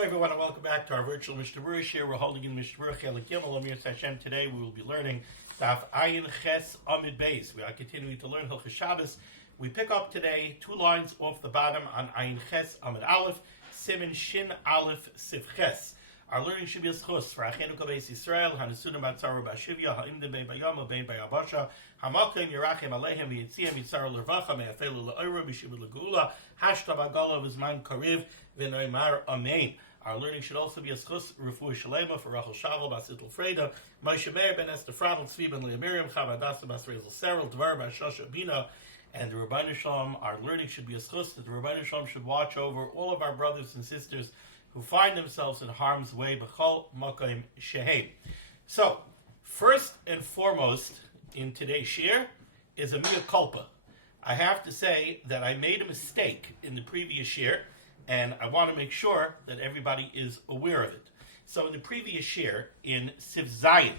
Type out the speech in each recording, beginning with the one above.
Hello everyone and welcome back to our virtual Mishnah Berurah share. We're holding in Mishnah Berurah Chelik Gimel Amir Hashem. Today we will be learning Daf Ayin Ches Amid Beis. We are continuing to learn Hilchos Shabbos. We pick up today 2 lines off the bottom on Ayin Ches Amid Aleph, Siman Shin Aleph Sif Ches. Our learning should be a schus for Achenu Beis Yisrael, Hanasunim Batzaru Bashivya, Ha'imdim Bei Bayama, Bei Bayabasha, Hamakim Yerachem Alehem, Yitziyam Yitzaru Lervacha, Me'afelu Le'oru, B'shivu L'Geula, Hashta Bagala V'zman Kariv, V'noimar Amen. Our learning should also be a schus, Refuah Shalema, for Rachel Shavel, Basitul Freda, Moshe Meir Ben Esther Fradel, Tzvi Ben Leah Miriam, Chavadasa Bas Rezel Serel, Dvar Bas Shosha Bina, and the Rabbeinu Shalom. Our learning should be a schus that the Rabbeinu Shalom should watch over all of our brothers and sisters who find themselves in harm's way, b'chol makom shehem. So, first and foremost in today's shir is a mea culpa. I have to say that I made a mistake in the previous shir, and I want to make sure that everybody is aware of it. So in the previous shir, in Sif Zayin,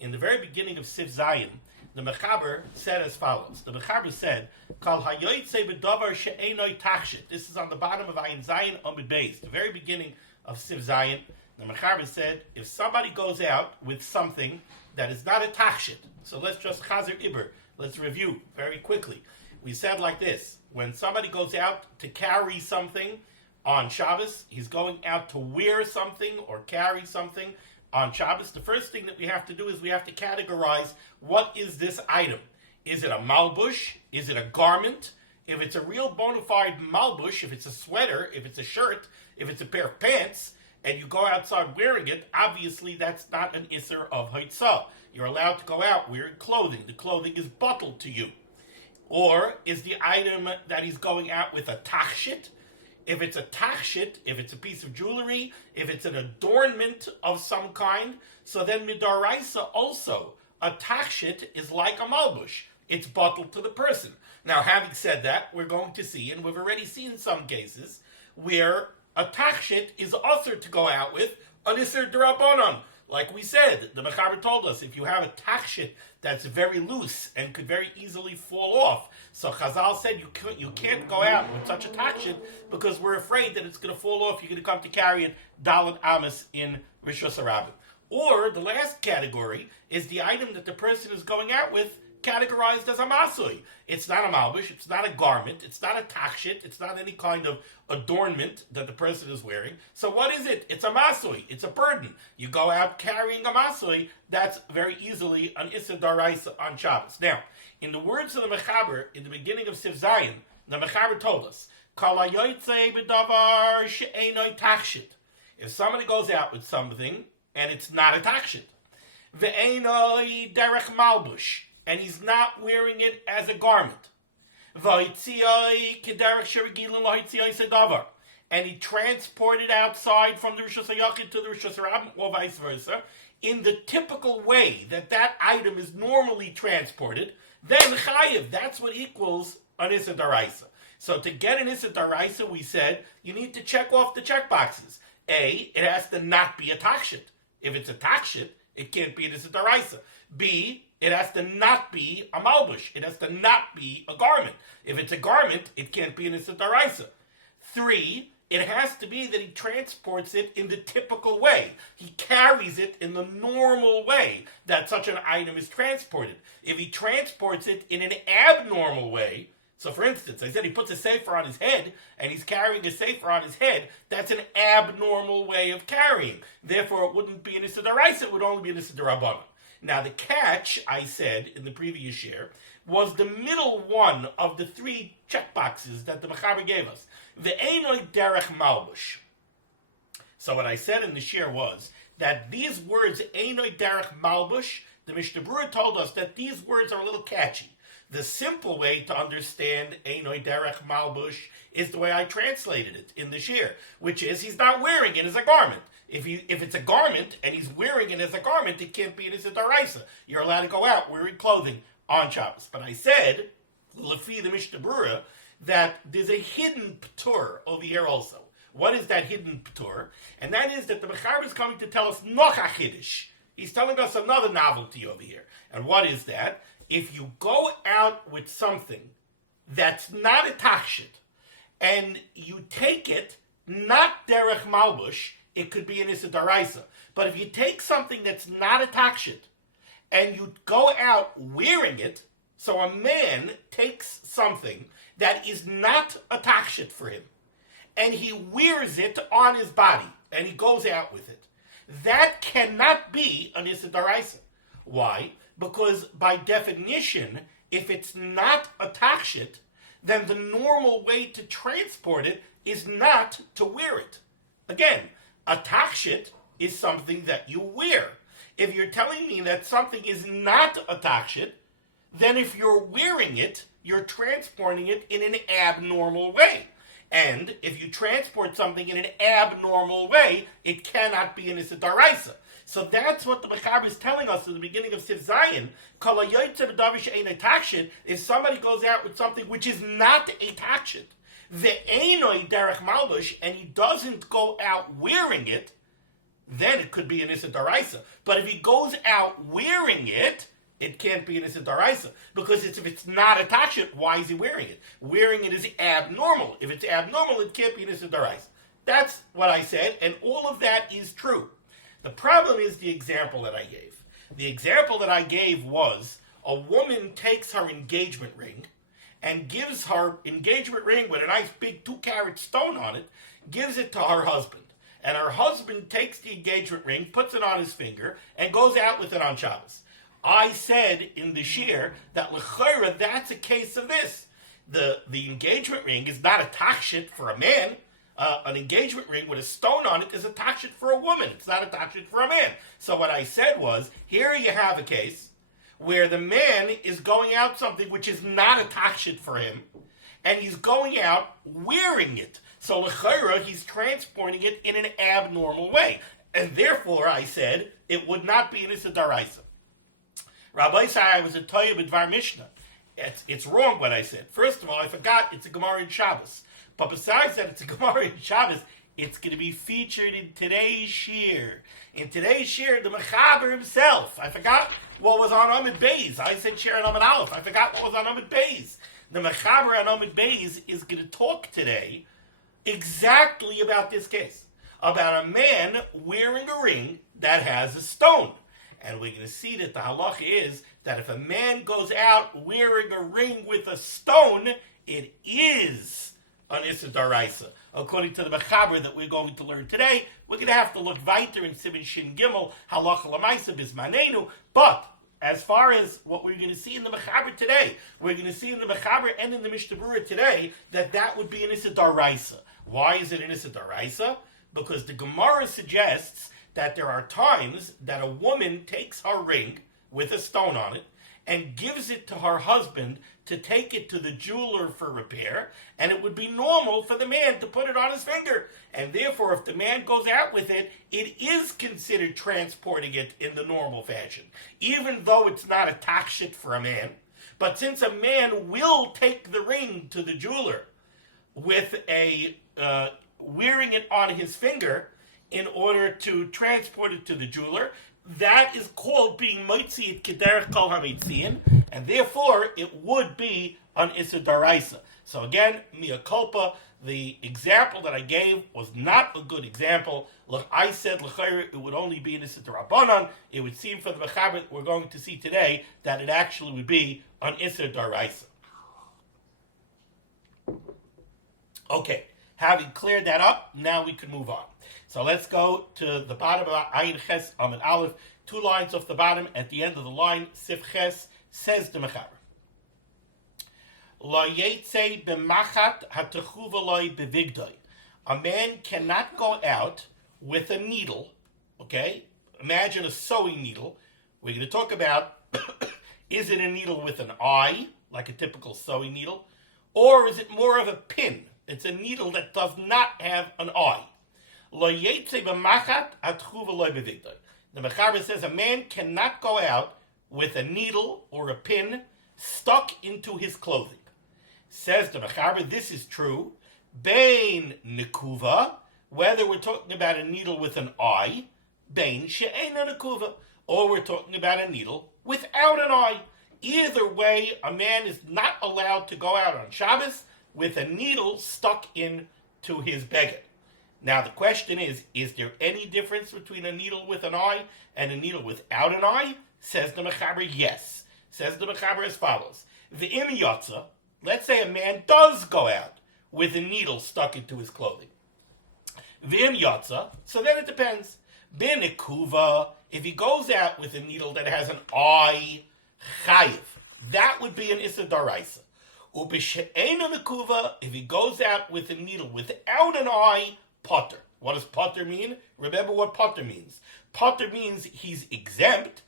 in the very beginning of Sif Zayin, the Mechaber said as follows. The Mechaber said, Kal hayoytze b'davar she'enoi tachshit. This is on the bottom of Ayin Zayin Amid Beis, the very beginning of Sif Zayin. The Mechaber said, if somebody goes out with something that is not a tachshit, so let's just chazer iber, let's review very quickly. We said like this, when somebody goes out to carry something on Shabbos, he's going out to wear something or carry something on Shabbos, the first thing that we have to do is we have to categorize what is this item. Is it a malbush? Is it a garment? If it's a real bona fide malbush, if it's a sweater, if it's a shirt, if it's a pair of pants, and you go outside wearing it, obviously that's not an isser of haitzah. You're allowed to go out wearing clothing. The clothing is bottled to you. Or is the item that he's going out with a tachshit? If it's a tachshit, if it's a piece of jewelry, if it's an adornment of some kind, so then midaraisa also, a tachshit is like a malbush. It's bottled to the person. Now, having said that, we're going to see, and we've already seen some cases, where a tachshit is also to go out with an iser d'Rabbanan. Like we said, the Mechaber told us, if you have a tachshit that's very loose and could very easily fall off, so Chazal said you can't go out with such a tachshit because we're afraid that it's going to fall off. You're going to come to carry it Dalet Amos in Rishos HaRabim. Or the last category is the item that the person is going out with categorized as a masui. It's not a malbush, it's not a garment, it's not a tachshit, it's not any kind of adornment that the person is wearing. So what is it? It's a masui, it's a burden. You go out carrying a masui, that's very easily an issa daraisa on Shabbos. Now, in the words of the Mechaber, in the beginning of Sif Zayin, the Mechaber told us, Kal hayotzei b'davar she'enoi tachshit. If somebody goes out with something, and it's not a tachshit, ve'enoi derech malbush, and he's not wearing it as a garment. And he transported outside from the Rishos HaYachid to the Rishos HaRabim, or vice versa, in the typical way that item is normally transported, then chayiv, that's what equals an issa daraisa. So to get an issa daraisa, we said, you need to check off the check boxes. A, it has to not be a tachshit. If it's a tachshit, it can't be an issa daraisa. B, it has to not be a malbush. It has to not be a garment. If it's a garment, it can't be an issa daraisa. 3, it has to be that he transports it in the typical way. He carries it in the normal way that such an item is transported. If he transports it in an abnormal way, so for instance, I said he puts a sefer on his head, and he's carrying a sefer on his head, that's an abnormal way of carrying. Therefore, it wouldn't be an issa daraisa, it would only be an issa d'Rabbanan. Now, the catch, I said in the previous year, was the middle one of the 3 checkboxes that the Mechaber gave us. Ve'enoi derech malbush. So what I said in the shir was that these words, enoi derech malbush, the Mishnah Berurah told us that these words are a little catchy. The simple way to understand enoi derech malbush is the way I translated it in the shir, which is he's not wearing it as a garment. If it's a garment and he's wearing it as a garment, it can't be an issa daraisa. You're allowed to go out wearing clothing on Shabbos. But I said, lefi the Mishnah Berurah, that there's a hidden p'tur over here also. What is that hidden p'tur? And that is that the Mechaber is coming to tell us noch a chiddush. He's telling us another novelty over here. And what is that? If you go out with something that's not a tachshit, and you take it not derech malbush, it could be an Issa Daraisa. But if you take something that's not a takshit and you go out wearing it, so a man takes something that is not a takshit for him and he wears it on his body and he goes out with it, that cannot be an Issa Daraisa. Why? Because by definition, if it's not a takshit, then the normal way to transport it is not to wear it. Again, a takshit is something that you wear. If you're telling me that something is not a takshit, then if you're wearing it, you're transporting it in an abnormal way. And if you transport something in an abnormal way, it cannot be an Issa Daraisa. So that's what the Mechaber is telling us in the beginning of Sif Zayin. If somebody goes out with something which is not a takshit, ve'enoi derech malbush, and he doesn't go out wearing it, then it could be an Issa Daraisa. But if he goes out wearing it, it can't be an Issa Daraisa. Because if it's not a takshit, why is he wearing it? Wearing it is abnormal. If it's abnormal, it can't be an Issa Daraisa. That's what I said, and all of that is true. The problem is the example that I gave. The example that I gave was a woman takes her engagement ring and gives her engagement ring with a nice big 2-carat stone on it, gives it to her husband. And her husband takes the engagement ring, puts it on his finger, and goes out with it on Shabbos. I said in the shir that l'chayra, that's a case of this. The engagement ring is not a takshit for a man. An engagement ring with a stone on it is a takshit for a woman. It's not a takshit for a man. So what I said was, here you have a case where the man is going out something which is not a takshit for him, and he's going out wearing it. So l'chayra, he's transporting it in an abnormal way. And therefore, I said, it would not be an Issa Daraisa. Rabbi said I was a Toya B'dvar Mishnah. It's wrong what I said. First of all, I forgot it's a Gemara in Shabbos. But besides that, it's a Gemara in Shabbos. It's going to be featured in today's shir. In today's shir, the Mechaber himself. I forgot what was on Amid Beis. I said shir on Amid Aleph. I forgot what was on Amid Beis. The Mechaber on Amid Beis is going to talk today exactly about this case. About a man wearing a ring that has a stone. And we're going to see that the halacha is that if a man goes out wearing a ring with a stone, it is an Issa Daraisa. According to the Mechaber that we're going to learn today, we're going to have to look weiter in Siman Shin Gimel, halacha l'maisa bismanenu. But as far as what we're going to see in the Mechaber today, we're going to see in the Mechaber and in the Mishnah Berurah today that would be an Issa Daraisa. Why is it an Issa Daraisa? Because the Gemara suggests that there are times that a woman takes her ring with a stone on it and gives it to her husband to take it to the jeweler for repair, and it would be normal for the man to put it on his finger. And therefore, if the man goes out with it, it is considered transporting it in the normal fashion, even though it's not a takshit for a man. But since a man will take the ring to the jeweler with a wearing it on his finger in order to transport it to the jeweler, that is called being moitzi kederech kol hamitziin, and therefore it would be an Issa Daraisa. So again, mea culpa, the example that I gave was not a good example. Look, I said l'chayr it would only be an Issa Darabanan. It would seem for the Mechaber we're going to see today that it actually would be an Issa Daraisa. Okay, having cleared that up, now we can move on. So let's go to the bottom of Ayin Ches Amid Aleph, 2 lines off the bottom. At the end of the line, Sif Ches, says the Mechaber, Lo yetze b'machat ha'techuva loy b'vigdoi. A man cannot go out with a needle, okay? Imagine a sewing needle. We're going to talk about, is it a needle with an eye, like a typical sewing needle, or is it more of a pin? It's a needle that does not have an eye. Lo yetze b'machat ha'techuva loy b'vigdoi. The Mechaber says a man cannot go out with a needle or a pin stuck into his clothing. Says the Mechaber, this is true. Bein nekuva, whether we're talking about a needle with an eye, bein she'ena nekuva, or we're talking about a needle without an eye. Either way, a man is not allowed to go out on Shabbos with a needle stuck into his beged. Now the question is there any difference between a needle with an eye and a needle without an eye? Says the Mechaber, yes. Says the Mechaber as follows. V'im yotza, let's say a man does go out with a needle stuck into his clothing. V'im yotza, so then it depends. B'nekuva, if he goes out with a needle that has an eye, chayiv, that would be an issa daraisa. Ub'she'ena nekuva, if he goes out with a needle without an eye, potter. What does potter mean? Remember what potter means. Potter means he's exempt.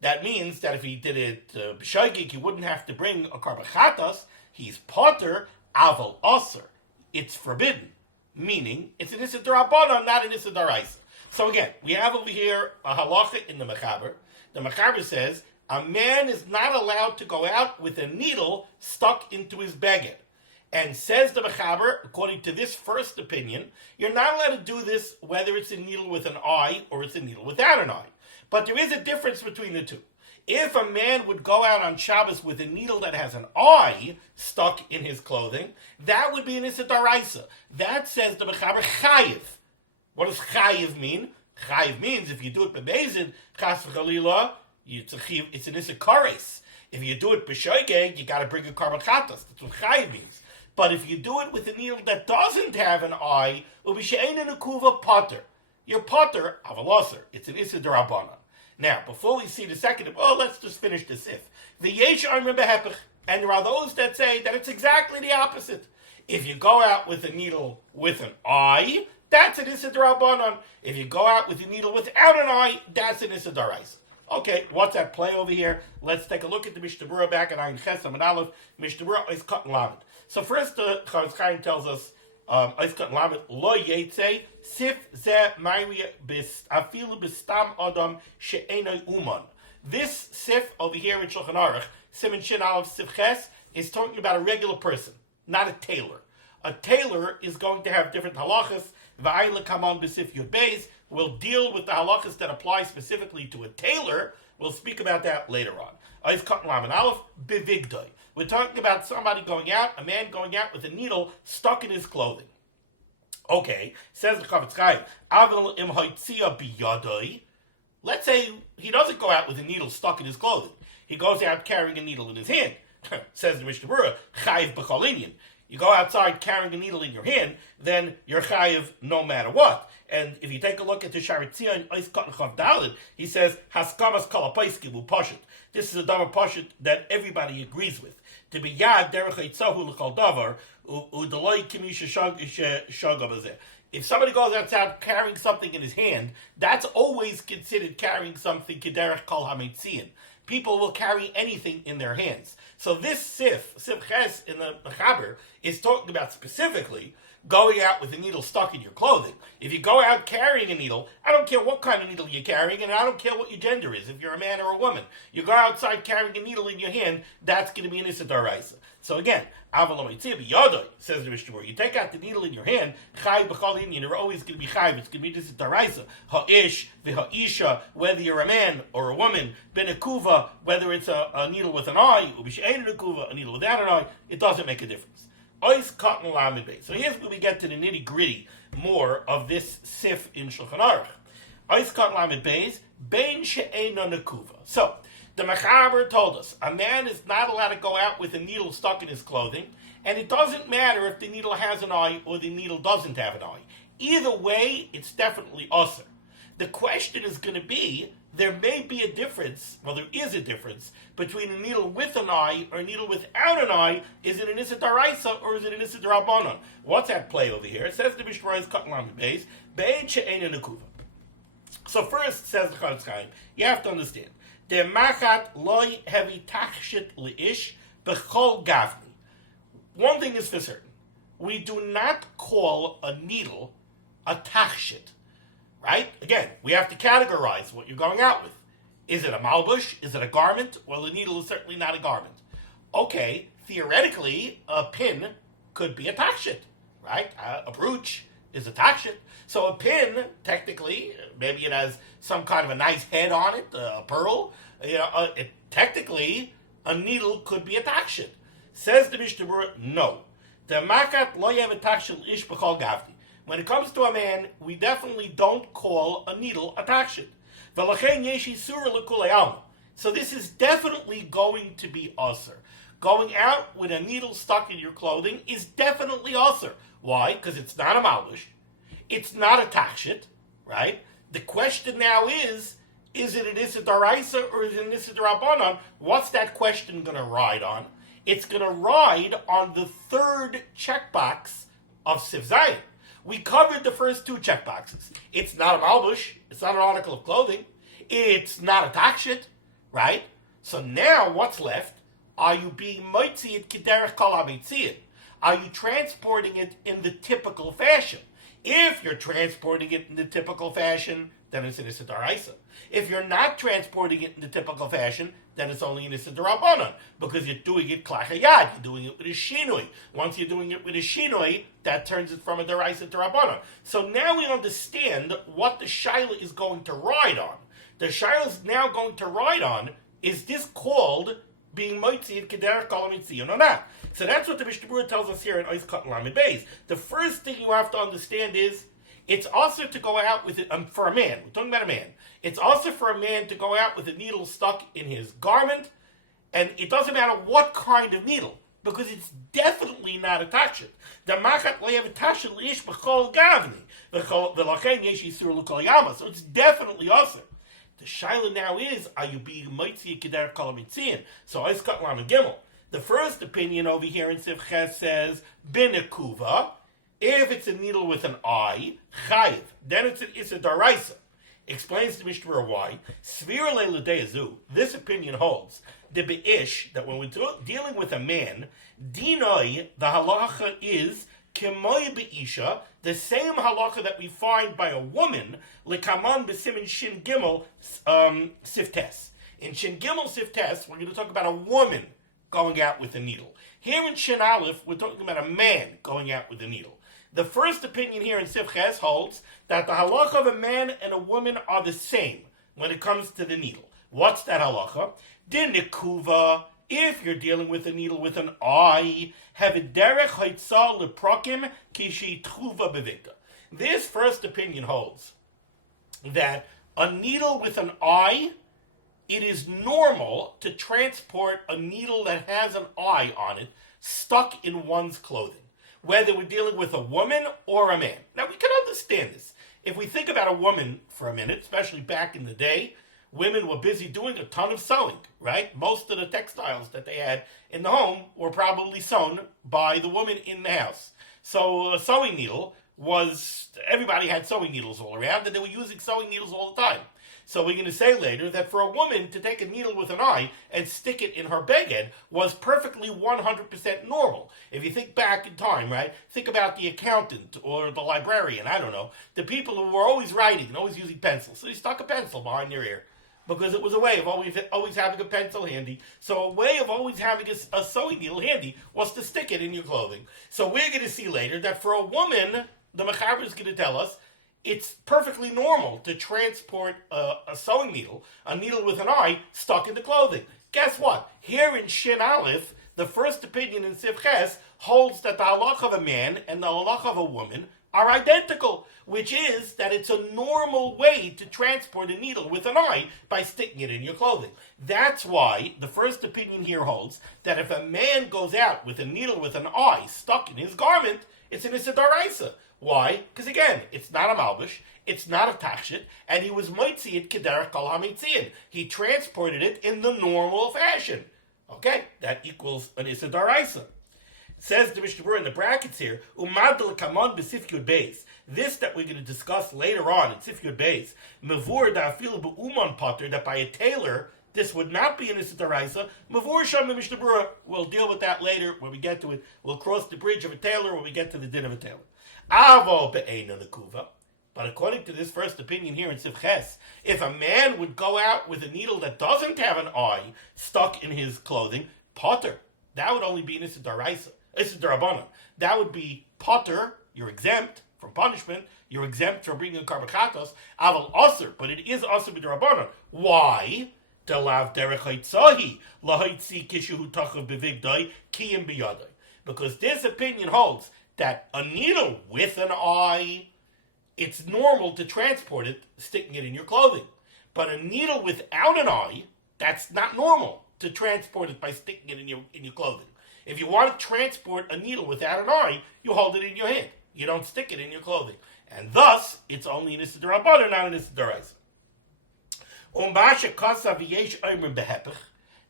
That means that if he did it b'shaygig, he wouldn't have to bring a karbachatas. He's potter, aval aser. It's forbidden. Meaning, it's an issa d'rabbanan, not an issa d'oraisa. So again, we have over here a halacha in the Mechaber. The Mechaber says, a man is not allowed to go out with a needle stuck into his beged. And says the Mechaber, according to this first opinion, you're not allowed to do this whether it's a needle with an eye or it's a needle without an eye. But there is a difference between the two. If a man would go out on Shabbos with a needle that has an eye stuck in his clothing, that would be an issa daraisa. That says the Mechaber chayiv. What does chayiv mean? Chayiv means if you do it b'mezid, chas v'chalila, it's an issa kares. If you do it b'shoigeg, you got to bring a karban chatas. That's what chayiv means. But if you do it with a needle that doesn't have an eye, ub'she'ein nekuva potter. You're potter avaloser. It's an issa d'rabbanan. Now, before we see the second, let's just finish this if. The yesh amrim behepech, and there are those that say that it's exactly the opposite. If you go out with a needle with an eye, that's an issa d'rabbanan. If you go out with a needle without an eye, that's an issa d'oraisa. Okay, what's at play over here? Let's take a look at the Mishnah Berurah back at Ayin Ches and Aleph. Mishnah Berurah is cut and limud. So first, the Chavetz Chaim tells us, is cut and limud lo yetze sif ze ma'iri afilu b'stam adam she'enoi uman. This sif over here in Shulchan Aruch, Siman Shin Aleph Sif Ches, is talking about a regular person, not a tailor. A tailor is going to have different halachas. V'ayin lekaman b'sif yud beis. We'll deal with the halachas that apply specifically to a tailor. We'll speak about that later on. Ois kat lamed aleph bivigdoi. We're talking about somebody going out, a man going out with a needle stuck in his clothing. Okay, says the Chavetz Chaim, aval im haitzia biyadoi. Let's say he doesn't go out with a needle stuck in his clothing. He goes out carrying a needle in his hand. Says the Mishnah Berurah, chayiv b'chol inyan. You go outside carrying a needle in your hand, then you're chayiv no matter what. And if you take a look at the Sharitzia in Ois Katan Chav Daled, he says, Haskamas kalapaiskim u'pashut. This is a davar pashut that everybody agrees with. To be yad derech eitzahu l'chal davar u'deloi kimisha shagabazeh. If somebody goes outside carrying something in his hand, that's always considered carrying something kederech kol hametziin. People will carry anything in their hands. So this sif ches in the Mechaber, is talking about specifically going out with a needle stuck in your clothing. If you go out carrying a needle, I don't care what kind of needle you're carrying, and I don't care what your gender is, if you're a man or a woman. You go outside carrying a needle in your hand, that's going to be an issa d'oraisa. So again, says the Mishnah Berurah, you take out the needle in your hand, chai b'chol inyan, you're always going to be chai, it's going to be issa d'oraisa. Ha'ish v'ha'isha, whether you're a man or a woman, b'nekuva, whether it's a needle with an eye, ub'she'ein nekuva, a needle without an eye, it doesn't make a difference. Ois cotton lamed beis. So here's where we get to the nitty gritty more of this sif in Shulchan Aruch. Ois cotton lamed beis bein she'eino nekuva. So the Mechaber told us a man is not allowed to go out with a needle stuck in his clothing, and it doesn't matter if the needle has an eye or the needle doesn't have an eye. Either way, it's definitely usher. The question is going to be, there may be a difference, well, there is a difference, between a needle with an eye or a needle without an eye. Is it an issa d'oraisa or is it an issa d'rabbanan? What's at play over here? It says the Mishnah Berurah is cut lamed beis, bein she'eino nekuva. So first, says the Chavetz Chaim, you have to understand, the machat loy hevi tachshit leish b'chol gavni. One thing is for certain, we do not call a needle a tachshit. Right? Again, we have to categorize what you're going out with. Is it a malbush? Is it a garment? Well, the needle is certainly not a garment. Okay, theoretically, a pin could be a tachshit, right? A brooch is a tachshit. So a pin, technically, maybe it has some kind of a nice head on it, a pearl. Technically, a needle could be a tachshit. Says the Mishnah Berurah, no. The makat lo yev tachshit ish b'chol gavdi. When it comes to a man, we definitely don't call a needle a takshit. So this is definitely going to be usher. Going out with a needle stuck in your clothing is definitely usher. Why? Because it's not a malbush. It's not a takshit, right? The question now is it an issa daraisa or is it an issa darabanan? What's that question going to ride on? It's going to ride on the third checkbox of Sif Zayin. We covered the first two checkboxes. It's not a malbush. It's not an article of clothing. It's not a takshit, right? So now what's left? Are you being moitzied kiderech kol hamitziyin? Are you transporting it in the typical fashion? If you're transporting it in the typical fashion, then it's an issa daraisa. If you're not transporting it in the typical fashion, then it's only an issa darabanan, because you're doing it klachayad, you're doing it with a shinui. Once you're doing it with a shinui, that turns it from a daraisa to rabbanan. So now we understand what the shaila is going to ride on. The shaila is now going to ride on, is this called being moitziv kederech kol hamitziyin or not? So that's what the Mishnah Berurah tells us here in Ois Katan Lamed Beis. The first thing you have to understand is, it's also to go out with it, for a man, we're talking about a man, it's also for a man to go out with a needle stuck in his garment, and it doesn't matter what kind of needle, because it's definitely not a takshit. The machat lo yev tashet leish b'chol gavni, v'lachen yesh yisur l'kol yama, so it's definitely also. The shaila now is, are you being moitzi kederech kol hamitziyin? So Ois Katan Lamed Gimel. The first opinion over here in Sif Ches says, binekuva, if it's a needle with an eye, chayiv, then it's an issa daraisa. Explains to Mishnah Berurah why. Svira le'ledeyazu, this opinion holds, the be'ish, that when we're dealing with a man, dinoi, the halacha is, kemoi be'isha, the same halacha that we find by a woman, lekaman b'simin shin gimel siftes. In shin gimel siftes, we're going to talk about a woman going out with a needle. Here in Shin Aleph, we're talking about a man going out with a needle. The first opinion here in Sif Ches holds that the halacha of a man and a woman are the same when it comes to the needle. What's that halacha? Din nikuva, if you're dealing with a needle with an eye, have a derech haitzah leprokim kishi tchuva bevikta. This first opinion holds that a needle with an eye, it is normal to transport a needle that has an eye on it stuck in one's clothing, whether we're dealing with a woman or a man. Now, we can understand this. If we think about a woman for a minute, especially back in the day, women were busy doing a ton of sewing, right? Most of the textiles that they had in the home were probably sewn by the woman in the house. So a sewing needle was, everybody had sewing needles all around, and they were using sewing needles all the time. So we're going to say later that for a woman to take a needle with an eye and stick it in her beged was perfectly 100% normal. If you think back in time, right? Think about the accountant or the librarian, I don't know, the people who were always writing and always using pencils. So they stuck a pencil behind their ear because it was a way of always having a pencil handy. So a way of always having a sewing needle handy was to stick it in your clothing. So we're going to see later that for a woman, the Mechaber is going to tell us, it's perfectly normal to transport a sewing needle, a needle with an eye, stuck in the clothing. Guess what? Here in Shin Aleph, the first opinion in Sif Ches holds that the halach of a man and the halach of a woman are identical, which is that it's a normal way to transport a needle with an eye by sticking it in your clothing. That's why the first opinion here holds that if a man goes out with a needle with an eye stuck in his garment, it's an issa daraisa. Why? Because again, it's not a malbush, it's not a takshit, and he was moitzied kederech kol hamitziyin. He transported it in the normal fashion. Okay, that equals an issa daraisa. Says the Mishnah Berurah in the brackets here, umadl kamon b'sif yud beis. This that we're going to discuss later on in Sif Yud Beis, mevur da'afil b'uman potter, that by a tailor this would not be an issa daraisa. Mevur sham the Mishnah Berurah. We'll deal with that later when we get to it. We'll cross the bridge of a tailor when we get to the din of a tailor. Avo be'eina nekuva. But according to this first opinion here in Sif Ches, if a man would go out with a needle that doesn't have an eye stuck in his clothing, potter, that would only be an issa daraisa, issa darabanan. That would be potter, you're exempt from punishment, you're exempt from bringing karbachatos, aval osir, but it is osir b'darabanan. Why? Delav derech haitzahi, lahaitzi kishu tachav bevigdai, kiyim biyadai. Because this opinion holds that a needle with an eye it's normal to transport it, sticking it in your clothing. But a needle without an eye, that's not normal to transport it by sticking it in your clothing. If you want to transport a needle without an eye, you hold it in your hand. You don't stick it in your clothing. And thus, it's only an Issa D'Rabbanan, not an Issa D'Oraisa.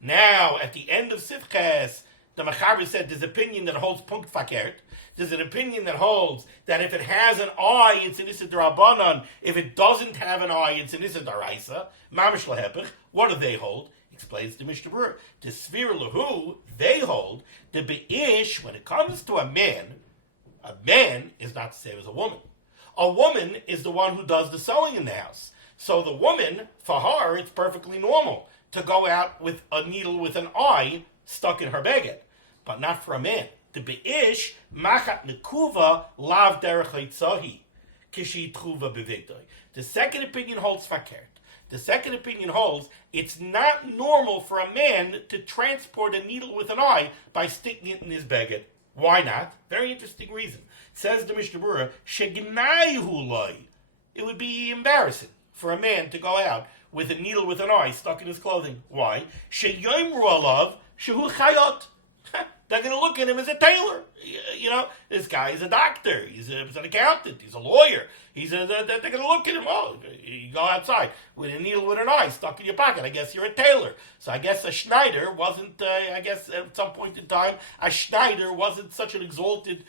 Now, at the end of Sifches, the Mechaber said there's an opinion that holds punkt fakert. There's an opinion that holds that if it has an eye, it's an Issa D'Rabbanan. If it doesn't have an eye, it's an Issa D'Oraisa. Mamish lahepech. What do they hold? Explains the Mishnah Berurah. The Svir Lahu, they hold the Be'ish, when it comes to a man is not the same as a woman. A woman is the one who does the sewing in the house. So the woman, for her, it's perfectly normal to go out with a needle with an eye stuck in her beged, but not for a man. The Be'ish, machat nekuva lav derech haitzahi, kishi tchuva bevigdoi. The second opinion holds fakert. The second opinion holds it's not normal for a man to transport a needle with an eye by sticking it in his beged. Why not? Very interesting reason. Says the Mishnah Berurah, shegnaihu loi. It would be embarrassing for a man to go out with a needle with an eye stuck in his clothing. Why? Sheyoimru alav shehu chayot. They're going to look at him as a tailor. You know, this guy is a doctor. He's an accountant. He's a lawyer. They're going to look at him. Oh, you go outside with a needle with an eye stuck in your pocket. I guess you're a tailor. So I guess a Schneider wasn't, at some point in time, a Schneider wasn't such an exalted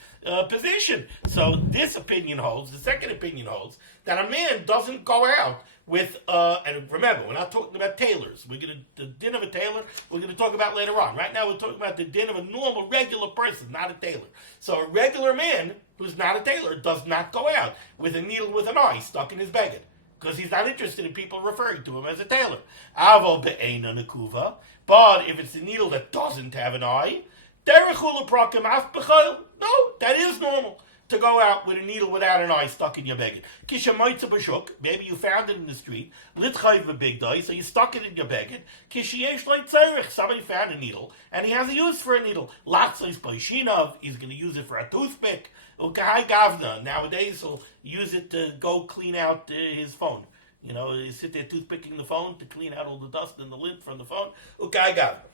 position. So this opinion holds, the second opinion holds, that a man doesn't go out with, and remember, we're not talking about tailors. The din of a tailor, we're going to talk about later on. Right now we're talking about the din of a normal, regular person, not a tailor. So a regular man who's not a tailor does not go out with a needle with an eye stuck in his beged, because he's not interested in people referring to him as a tailor. Avo be'eina nekuva, but if it's a needle that doesn't have an eye, derechul leprakim af b'chayil. No, that is normal to go out with a needle without an eye stuck in your beged. Kishamoitza b'shuk, maybe you found it in the street. Litchayv b'bigdai, so you stuck it in your beged. Kishiyesh leitzerich, somebody found a needle and he has a use for a needle. Latzais b'shinov, he's going to use it for a toothpick. Ukahai gavna, nowadays he'll use it to go clean out his phone. You know, you sit there toothpicking the phone to clean out all the dust and the lint from the phone. Ukahai gavna.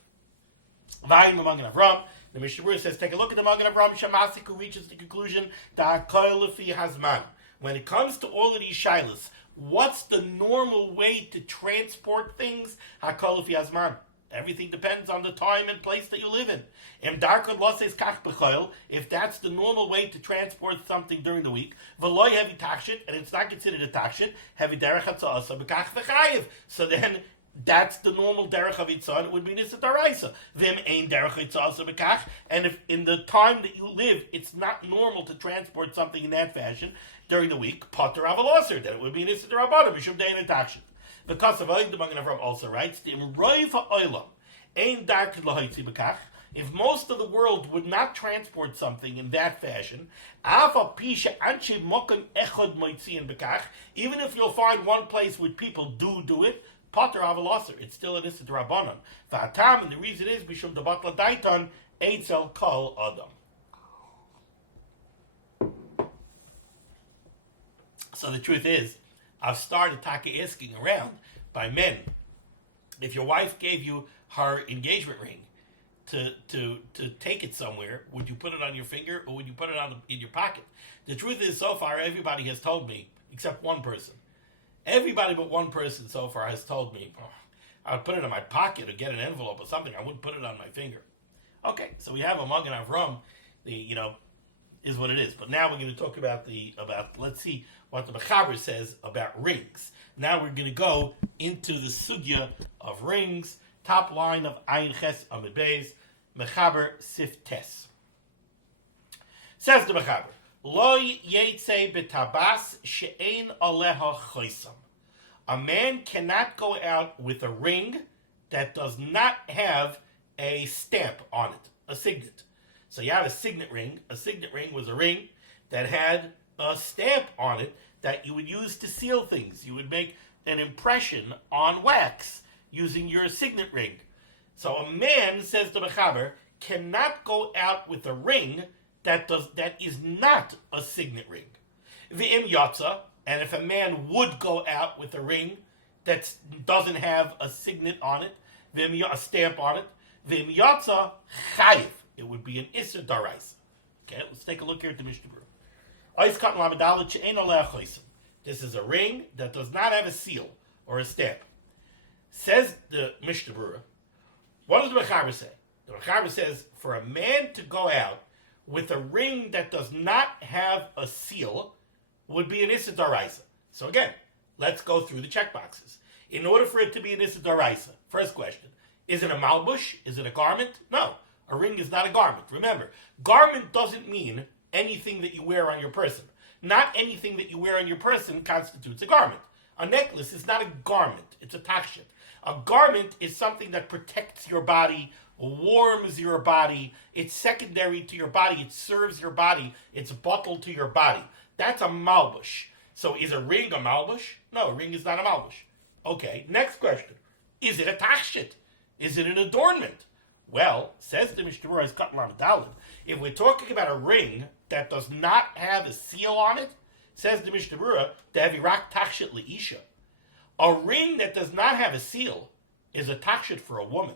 Vayim among Avram. The Mishnah Berurah says, take a look at the Magen Avram Shamasik, who reaches the conclusion that Hazman. When it comes to all of these shilas, what's the normal way to transport things? Hakol Lefi Hazman. Everything depends on the time and place that you live in. If that's the normal way to transport something during the week, and it's not considered a takshit, so then that's the normal derech of itzah, it would be Issa D'Oraisa. Vim ein derech itzah bekach, and if in the time that you live, it's not normal to transport something in that fashion during the week, pater avaloser, then it would be Issa D'Rabbanan, mishum dein etakshit. The Kasav the Magen Avram also writes, the imroiv ha'olam ein dark lahaitzi bekach. If most of the world would not transport something in that fashion, even if you'll find one place where people do it, Pater Avaloser, it's still an Issa D'Rabbanan. V'atam, and the reason is Bishum Debatla Daiton Eitzel Kol Adam. So the truth is, I've started asking around by men. If your wife gave you her engagement ring to take it somewhere, would you put it on your finger or would you put it in your pocket? The truth is, so far, everybody has told me, except one person. Everybody but one person so far has told me, I would put it in my pocket or get an envelope or something. I wouldn't put it on my finger. Okay, so we have a Magen Avram, is what it is. But now we're going to talk about let's see what the Mechaber says about rings. Now we're going to go into the sugya of rings, top line of Ayin Ches Amid Beis, Mechaber Sif Tes. Says the Mechaber, Lo yetze betabas she'ein aleha choisam. A man cannot go out with a ring that does not have a stamp on it, a signet. So you have a signet ring. A signet ring was a ring that had a stamp on it that you would use to seal things. You would make an impression on wax using your signet ring. So a man, says the Mechaber, cannot go out with a ring that is not a signet ring. V'im yatsa, And if a man would go out with a ring that doesn't have a signet on it, a stamp on it, v'im yatsa chayiv, it would be an Isser Daraisa. Okay, let's take a look here at the Mishnah Berurah. This is a ring that does not have a seal or a stamp. Says the Mishnah Berurah, what does the Mechaber say? The Mechaber says, for a man to go out with a ring that does not have a seal would be an Isser Daraisa. So again, let's go through the checkboxes. In order for it to be an Isser Daraisa, first question, is it a malbush? Is it a garment? No, a ring is not a garment. Remember, garment doesn't mean anything that you wear on your person. Not anything that you wear on your person constitutes a garment. A necklace is not a garment, it's a takshet. A garment is something that protects your body, warms your body, it's secondary to your body, it serves your body, it's bottled to your body. That's a malbush. So is a ring a malbush? No, a ring is not a malbush. Okay, next question. Is it a takshet? Is it an adornment? Well, says the Mishnah Berurah, if we're talking about a ring that does not have a seal on it, says the Mishnah Berurah, devirak takshet leisha. A ring that does not have a seal is a takshet for a woman.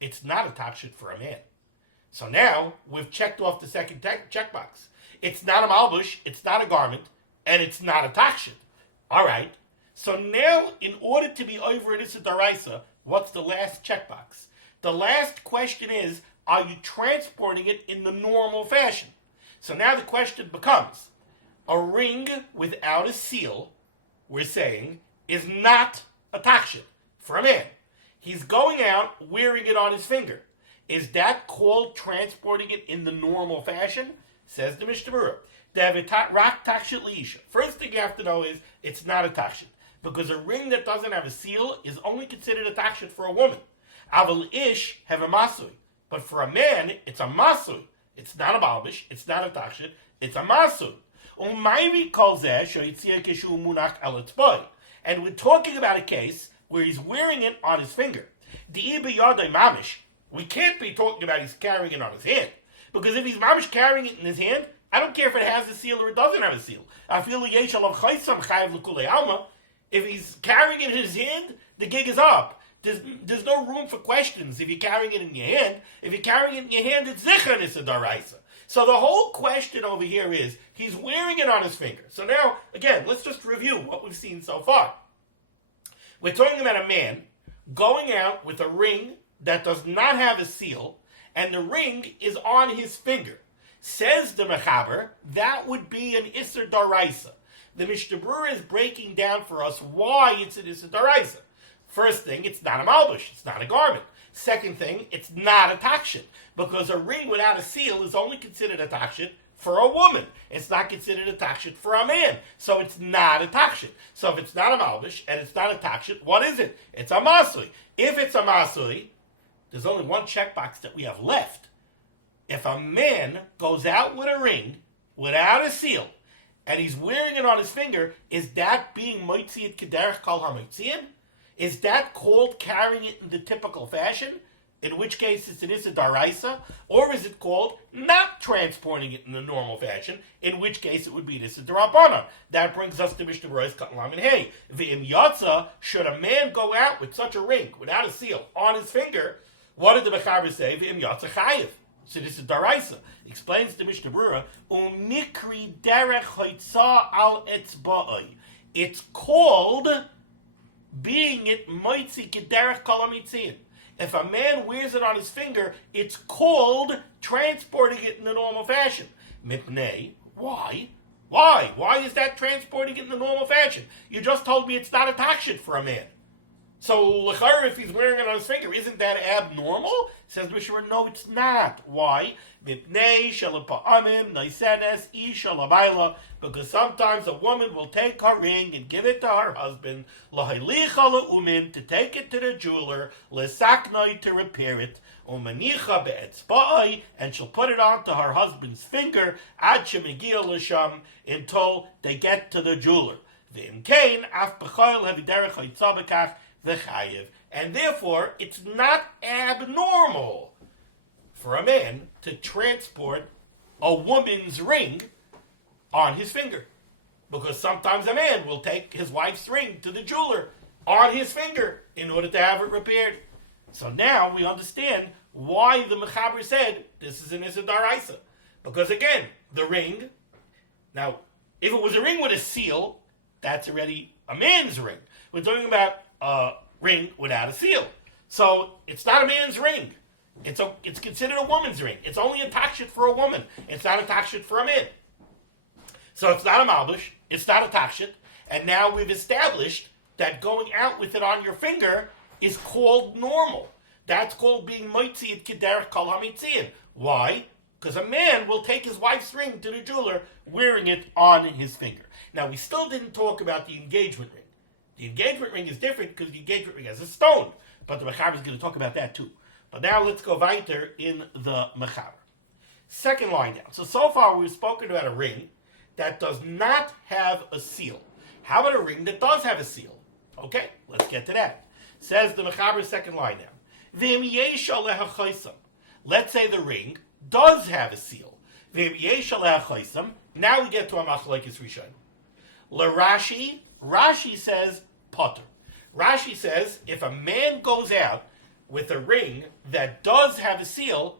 It's not a takshet for a man. So now we've checked off the second checkbox. It's not a malbush, it's not a garment, and it's not a takshet. All right. So now, in order to be over an Isser Daraisa, what's the last checkbox? The last question is, are you transporting it in the normal fashion? So now the question becomes, a ring without a seal, we're saying, is not a takshet for a man. He's going out wearing it on his finger. Is that called transporting it in the normal fashion? Says the Mishnah Berurah. First thing you have to know is, it's not a takshet. Because a ring that doesn't have a seal is only considered a takshet for a woman. Aval ish have a masui. But for a man, it's a masui. It's not a balbish, it's not a takshet, it's a masui. And we're talking about a case where he's wearing it on his finger. We can't be talking about he's carrying it on his hand. Because if he's mamish carrying it in his hand, I don't care if it has a seal or it doesn't have a seal. If he's carrying it in his hand, the gig is up. There's no room for questions if you're carrying it in your hand. If you're carrying it in your hand, it's zichron Isser Daraisa. So the whole question over here is, he's wearing it on his finger. So now, again, let's just review what we've seen so far. We're talking about a man going out with a ring that does not have a seal, and the ring is on his finger. Says the Mechaber, that would be an Isser Daraisa. The Mishnah Berurah is breaking down for us why it's an Isser Daraisa. First thing, it's not a malbush, it's not a garment. Second thing, it's not a takshet, because a ring without a seal is only considered a takshet for a woman. It's not considered a takshet for a man, so it's not a takshet. So if it's not a malbush and it's not a takshet, what is it? It's a masui. If it's a masui, there's only one checkbox that we have left. If a man goes out with a ring without a seal, and he's wearing it on his finger, is that being moitziat kederech kol hamoitziin? Is that called carrying it in the typical fashion? In which case it's an Isser Daraisa? Or is it called not transporting it in the normal fashion? In which case it would be an Isser D'Rabbanan. That brings us to Mishnah Berurah's Katan and Hey. V'im yatsa, should a man go out with such a ring, without a seal, on his finger, what did the Mechaber say? V'im yatsa chayiv. So this is Daraisa. Explains to Mishnah Berurah, Umikri derech hoitza al etzba'ai. It's called being it moitzi kederech kol hamitziin. If a man wears it on his finger, it's called transporting it in the normal fashion. Mipnei, why? Why? Why is that transporting it in the normal fashion? You just told me it's not a takshet for a man. So, l'chayr, if he's wearing it on his finger, isn't that abnormal? Says Mishnah Berurah, no, it's not. Why? Because sometimes a woman will take her ring and give it to her husband, to take it to the jeweler, to repair it, and she'll put it onto her husband's finger until they get to the jeweler. And therefore, it's not abnormal for a man to transport a woman's ring on his finger. Because sometimes a man will take his wife's ring to the jeweler on his finger in order to have it repaired. So now we understand why the Mechaber said this is an Issa Daraisa. Because again, the ring, now, if it was a ring with a seal, that's already a man's ring. We're talking about a ring without a seal. So it's not a man's ring. It's considered a woman's ring. It's only a takshit for a woman. It's not a takshit for a man. So it's not a malbush. It's not a takshit. And now we've established that going out with it on your finger is called normal. That's called being moitzi kederech kol hamitziin. Why? Because a man will take his wife's ring to the jeweler wearing it on his finger. Now, we still didn't talk about the engagement ring. The engagement ring is different because the engagement ring has a stone. But the Mechaber is going to talk about that too. But now let's go weiter in the Mechaber. Second line down. So far we've spoken about a ring that does not have a seal. How about a ring that does have a seal? Okay, let's get to that. Says the Mechaber, second line down. V'im yesh aleha chaysam. Let's say the ring does have a seal. V'im yesh aleha chaysam. Now we get to a machlokes rishon. L'Rashi, Rashi says potter. Rashi says if a man goes out with a ring that does have a seal,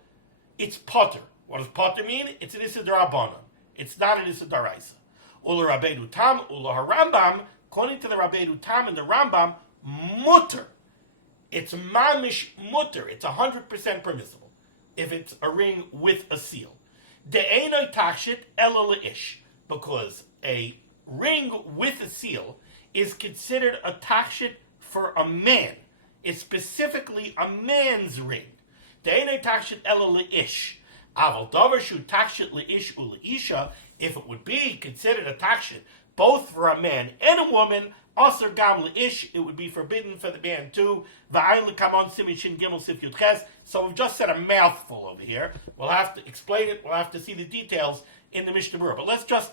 it's potter. What does potter mean? It's an Issa D'Rabbanan. It's not an Issa D'Oraisa. Ula Rabbeinu Tam, Ula HaRambam, according to the Rabbeinu Tam and the Rambam, mutter. It's mamish mutter. It's 100% permissible if it's a ring with a seal. De'enoi takshit ela le'ish, because a ring with a seal is considered a takshit for a man. It's specifically a man's ring. De'enoi takshit ela le'ish. Aval davar shu takshit le'ish u'le'isha, if it would be considered a takshit both for a man and a woman, aser gam le'ish, it would be forbidden for the man too. V'ayin l'kamon simin shin gimel sif yud ches. So we've just said a mouthful over here. We'll have to explain it. We'll have to see the details in the Mishnah Berurah. But let's just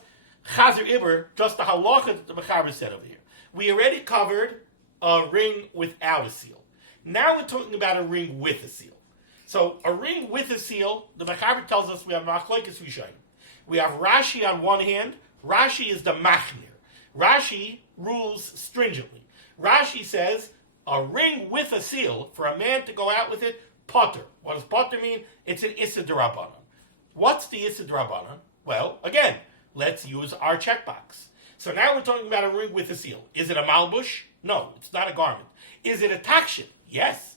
chazer iber, just the halacha that the Mechaber said over here. We already covered a ring without a seal. Now we're talking about a ring with a seal. So a ring with a seal, the Mechaber tells us we have machlokes rishonim. We have Rashi on one hand. Rashi is the machmir. Rashi rules stringently. Rashi says a ring with a seal, for a man to go out with it, potter. What does potter mean? It's an Issa D'Rabbanan. What's the Issa D'Rabbanan? Well, again, let's use our checkbox. So now we're talking about a ring with a seal. Is it a malbush? No, it's not a garment. Is it a takshit? Yes.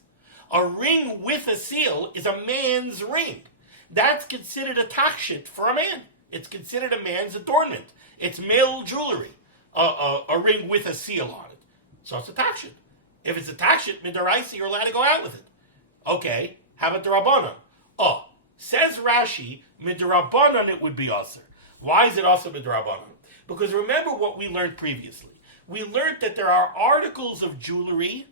A ring with a seal is a man's ring. That's considered a takshit for a man. It's considered a man's adornment. It's male jewelry. A ring with a seal on it. So it's a takshit. If it's a takshit, midaraisi, you're allowed to go out with it. Okay, how about the Rabbanan? Oh, says Rashi, midarabanan it would be aser. Why is it also midarabanan? Because remember what we learned previously. We learned that there are articles of jewelry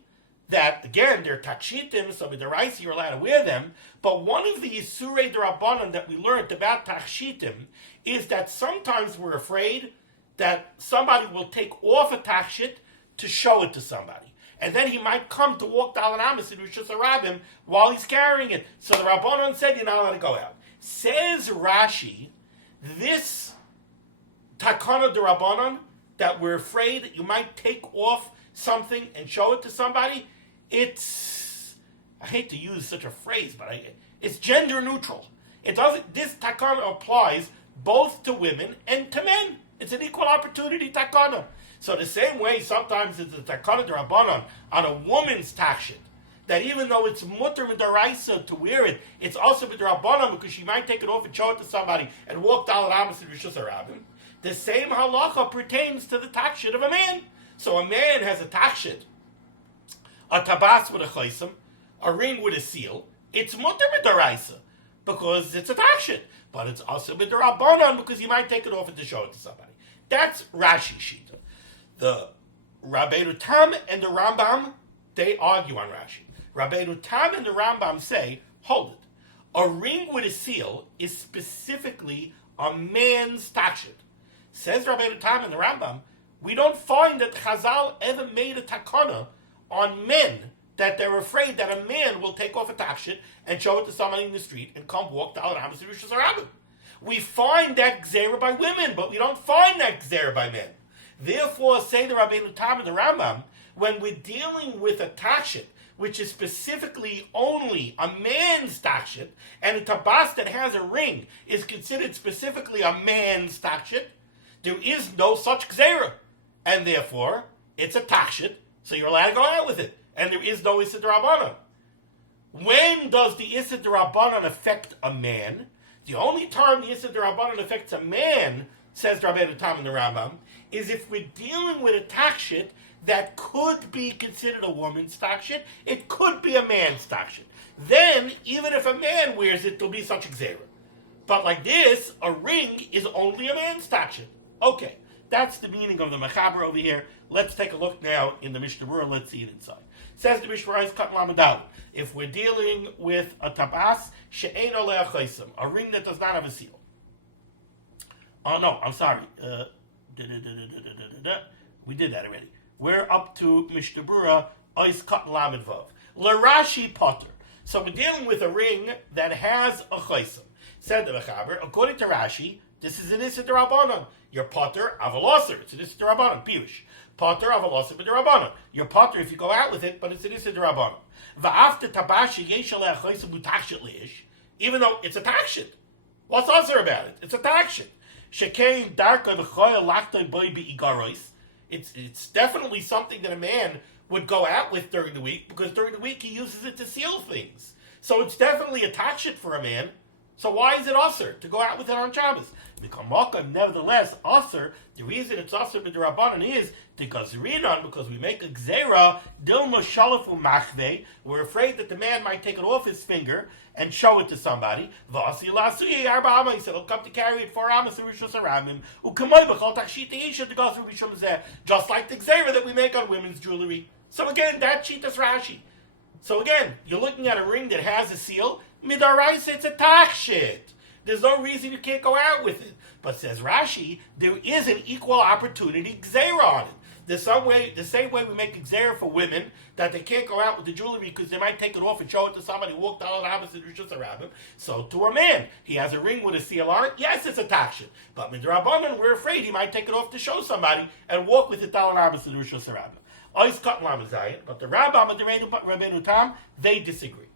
that, again, they're takshitim, so midaraisi, you're allowed to wear them. But one of the Yisurei D'Rabbanan that we learned about takshitim is that sometimes we're afraid that somebody will take off a takshit to show it to somebody. And then he might come to walk down an Amos in Rishus HaRabim while he's carrying it. So the Rabbanon said you're not allowed to go out. Says Rashi, this takana de Rabbanon, that we're afraid that you might take off something and show it to somebody, it's, I hate to use such a phrase, but it's gender neutral. It doesn't. This takana applies both to women and to men. It's an equal opportunity takana. So the same way, sometimes it's a takana d'Rabbanan on a woman's takshit, that even though it's mutter midaraisa to wear it, it's also mid'Rabbanan because she might take it off and show it to somebody and walk down an Amos in Rishus HaRabim. The same halacha pertains to the takshit of a man. So a man has a takshit, a tabas with a chaysam, a ring with a seal. It's mutter midaraisa because it's a takshit, but it's also mid'Rabbanan because he might take it off and to show it to somebody. That's Rashi Shita. The Rabbeinu Tam and the Rambam, they argue on Rashi. Rabbeinu Tam and the Rambam say, hold it. A ring with a seal is specifically a man's takshit. Says Rabbeinu Tam and the Rambam, we don't find that Chazal ever made a takana on men that they're afraid that a man will take off a takshit and show it to somebody in the street and come walk down Amos in Rishus HaRabim. We find that gzera by women, but we don't find that gzera by men. Therefore, say the Rabbeinu Tam and the Rambam, when we're dealing with a takshit, which is specifically only a man's takshit, and a tabas that has a ring is considered specifically a man's takshit, there is no such gzera. And therefore, it's a takshit, so you're allowed to go out with it. And there is no Issa D'Rabbanan. When does the Issa D'Rabbanan affect a man? The only time the Issa D'Rabbanan affects a man, says Rabbeinu Tam and the Rambam, is if we're dealing with a takshit that could be considered a woman's takshit, it could be a man's takshit. Then, even if a man wears it, there'll be such a gzera. But like this, a ring is only a man's takshit. Okay, that's the meaning of the Mechaber over here. Let's take a look now in the Mishnah Berurah. Let's see it inside. Says the Mishnah Berurah, Kat Lamadal. If we're dealing with a tabas, she'ein oleh chaysim, a ring that does not have a seal. Oh no, I'm sorry. We did that already. We're up to Mishnah Berurah, Ois Kat Lamed Vav. L'Rashi Potter. So we're dealing with a ring that has a chaysim. Said the Mechaber, according to Rashi, this is an Issa D'Rabbanan. Your Potter avaloser. It's an Issa D'Rabbanan. Pirush. Potter avaloser b'D'Rabbanan. Your Potter if you go out with it, but it's an Issa D'Rabbanan. Va'after tabashi yesh aleh chaysim b'takshit liish. Even though it's a takshit. What's also about it? It's a takshit. Shekein darkoi v'choya lachtoi boi be'igarois. It's definitely something that a man would go out with during the week, because during the week he uses it to seal things. So it's definitely a takshit for a man. So why is it usher to go out with it on Shabbos? Nevertheless, usher, the reason it's usher b'D'Rabbanan is because we make a gzera, dilma shalafu machve, we're afraid that the man might take it off his finger and show it to somebody. He said, he'll come to carry it 4 amas through Rishus Haramim, just like the gzera that we make on women's jewelry. So again, that Shitas Rashi. So again, you're looking at a ring that has a seal. Midaraisa, it's a takshit. There's no reason you can't go out with it. But says Rashi, there is an equal opportunity gzera on it. There's the same way we make a gzera for women, that they can't go out with the jewelry because they might take it off and show it to somebody who walked down the opposite Rishus Haramim. So to a man, he has a ring with a seal on it. Yes, it's a takshit. But Midrabanan, we're afraid he might take it off to show somebody and walk with it down the opposite Rishus Haramim. But the Rambam and the Rabbeinu Tam, they disagree.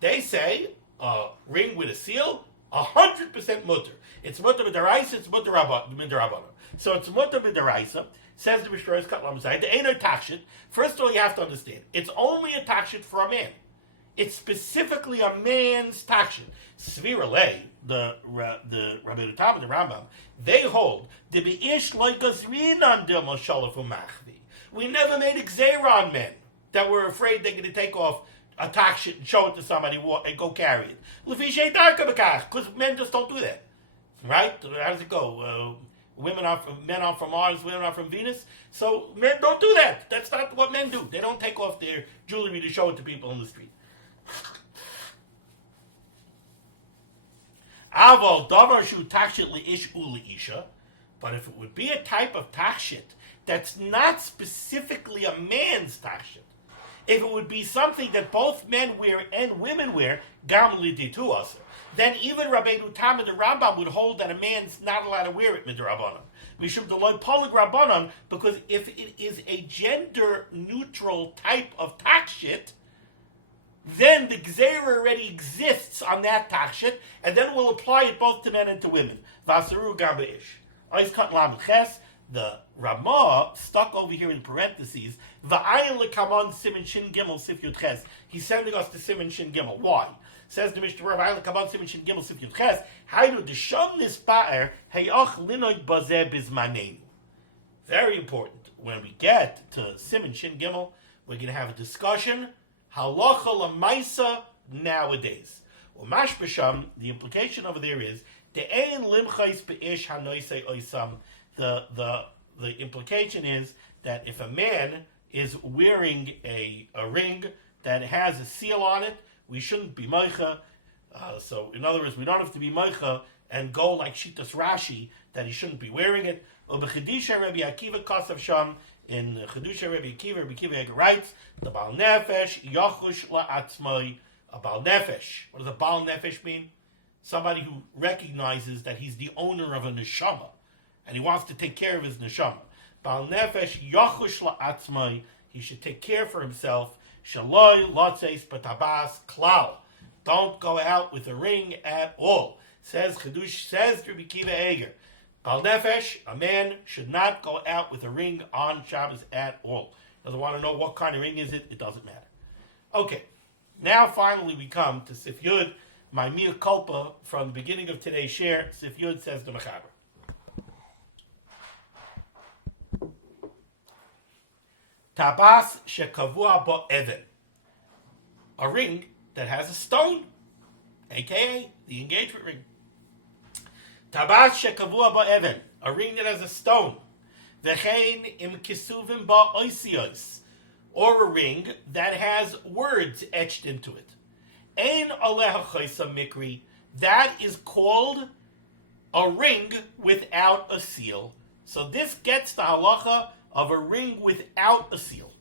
They say a ring with a seal, 100% mutter. It's mutter b'daraisa, it's mutter b'darabanan. So it's mutter b'daraisa. Says the Mishnah Berurah, the Eino takshit. First of all, you have to understand, it's only a takshit for a man. It's specifically a man's takshit. Svira lei, the Rabbeinu Tam and the Rambam, they hold the beish loikasrinan dilma shalafu machvi. We never made a gzera on men that were afraid they're going to take off a takshit and show it to somebody and go carry it. Because men just don't do that. Right? How does it go? Men are from Mars, women are from Venus. So men don't do that. That's not what men do. They don't take off their jewelry to show it to people in the street. But if it would be a type of takshit that's not specifically a man's takshit, if it would be something that both men wear and women wear, gam liditu also, then even Rabbeinu Tam and the Rambam would hold that a man's not allowed to wear it midrabanan. Mishum deloy polig rabbanan, because if it is a gender-neutral type of takshit, then the gzera already exists on that takshit, and then we'll apply it both to men and to women. Vasaru gam be'ish. Ois kat lamed ches. The Ramah stuck over here in parentheses. Va'ayin lekamon Siman Shin Gimel Sif Yud Ches. He's sending us to Siman Shin Gimel. Why? Says the Mishnah Berurah, Va'ayin lekamon Siman Shin Gimel Sif Yud Ches. Haydu desham nispa'er heyoch linoy bazeh bizmanenu. Very important. When we get to Siman Shin Gimel, we're going to have a discussion halacha lamaisa nowadays. Well, mashbasham, the implication over there is de'ein limchais be'ish hanoisei oisam. The implication is that if a man is wearing a ring that has a seal on it, we shouldn't be moicha. So in other words, we don't have to be moicha and go like Shitas Rashi that he shouldn't be wearing it. Ubechedisha Rabbi Akiva Kasav Sham, in Chedusha Rabbi Akiva writes, the Baal Nefesh Yachush La'atzmai, a Baal Nefesh. What does a Baal Nefesh mean? Somebody who recognizes that he's the owner of a neshama, and he wants to take care of his neshama. Bal nefesh yachush la'atzmai. He should take care for himself. Shaloi lotzeis batabas klal. Don't go out with a ring at all. Says Rabbi Kiva Eger. Bal nefesh, a man should not go out with a ring on Shabbos at all. Doesn't want to know what kind of ring is it. It doesn't matter. Okay, now finally we come to Sif Yud, my mea culpa from the beginning of today's share. Sif Yud says the Mechaber. Tabas shekavua bo even. A ring that has a stone, aka the engagement ring. Tabas shekavua bo even. A ring that has a stone. V'chein im kisuvim ba oisios. Or a ring that has words etched into it. Ein aleha chaysa mikri. That is called a ring without a seal. So this gets the halacha of a ring without a seal.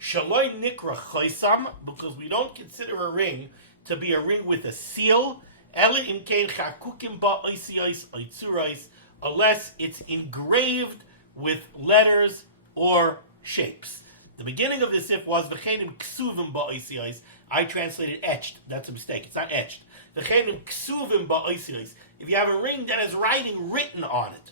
Shaloi nikra chaysam, because we don't consider a ring to be a ring with a seal. Ele imkein chakukim ba oisios oitzurais, unless it's engraved with letters or shapes. The beginning of this if was v'chenim ksuvim ba'oisios. I translated etched. That's a mistake. It's not etched. V'chenim ksuvim ba'oisios. If you have a ring that has writing written on it,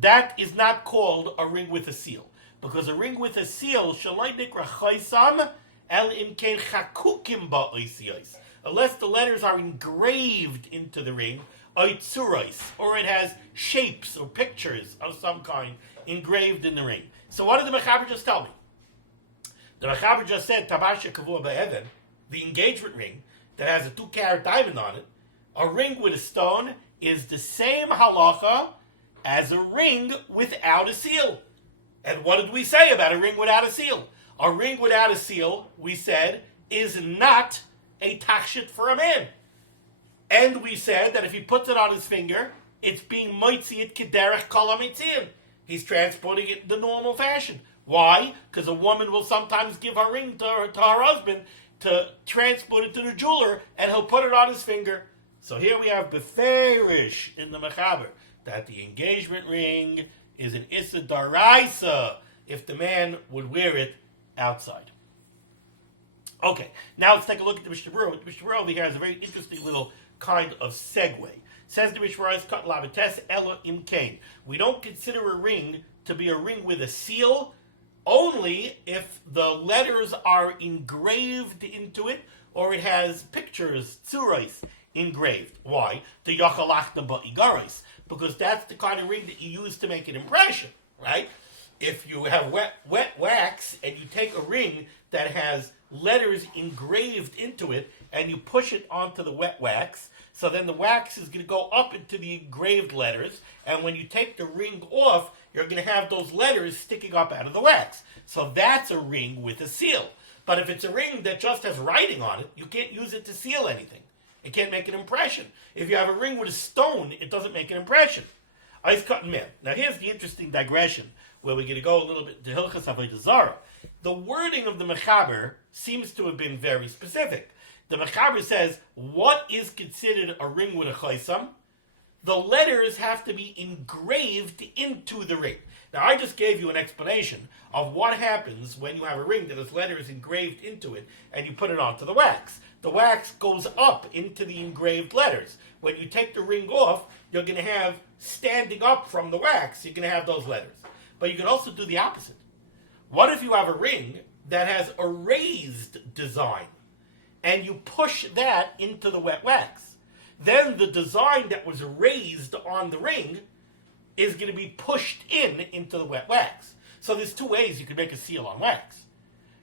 that is not called a ring with a seal, because a ring with a seal shalai nikra chaysam el imkein chakukim ba'oisios. Unless the letters are engraved into the ring, oitzurais, or it has shapes or pictures of some kind engraved in the ring. So what did the Mechaber just tell me? The Mechaber just said, Tabasha Kavua Ba'even, the engagement ring that has a 2-carat diamond on it, a ring with a stone is the same halacha as a ring without a seal. And what did we say about a ring without a seal? A ring without a seal, we said, is not a tachshit for a man. And we said that if he puts it on his finger, it's being moitziit kederech kol hamitziyim. He's transporting it in the normal fashion. Why? Because a woman will sometimes give her ring to her husband to transport it to the jeweler, and he'll put it on his finger. So here we have beferish in the Mechaber that the engagement ring is an issa daraisa if the man would wear it outside. Okay, now let's take a look at the Mishnah Berurah. The Mishnah Berurah over here has a very interesting little kind of segue. Says the Mishnah Berurah, we don't consider a ring to be a ring with a seal only if the letters are engraved into it or it has pictures, tzurais, engraved. Why? The yachalachna ba'igarais. Because that's the kind of ring that you use to make an impression, right? If you have wet wax and you take a ring that has letters engraved into it and you push it onto the wet wax, so then the wax is going to go up into the engraved letters, and when you take the ring off, you're going to have those letters sticking up out of the wax. So that's a ring with a seal. But if it's a ring that just has writing on it, you can't use it to seal anything. It can't make an impression. If you have a ring with a stone, it doesn't make an impression. Ice cut and man. Now here's the interesting digression, where we're going to go a little bit to Hilchas Avodah Zarah. The wording of the Mechaber seems to have been very specific. The Mechaber says, what is considered a ring with a chaysam? The letters have to be engraved into the ring. Now, I just gave you an explanation of what happens when you have a ring that has letters engraved into it and you put it onto the wax. The wax goes up into the engraved letters. When you take the ring off, you're going to have, standing up from the wax, you're going to have those letters. But you can also do the opposite. What if you have a ring that has a raised design and you push that into the wet wax? Then the design that was raised on the ring is going to be pushed into the wet wax. So there's two ways you can make a seal on wax.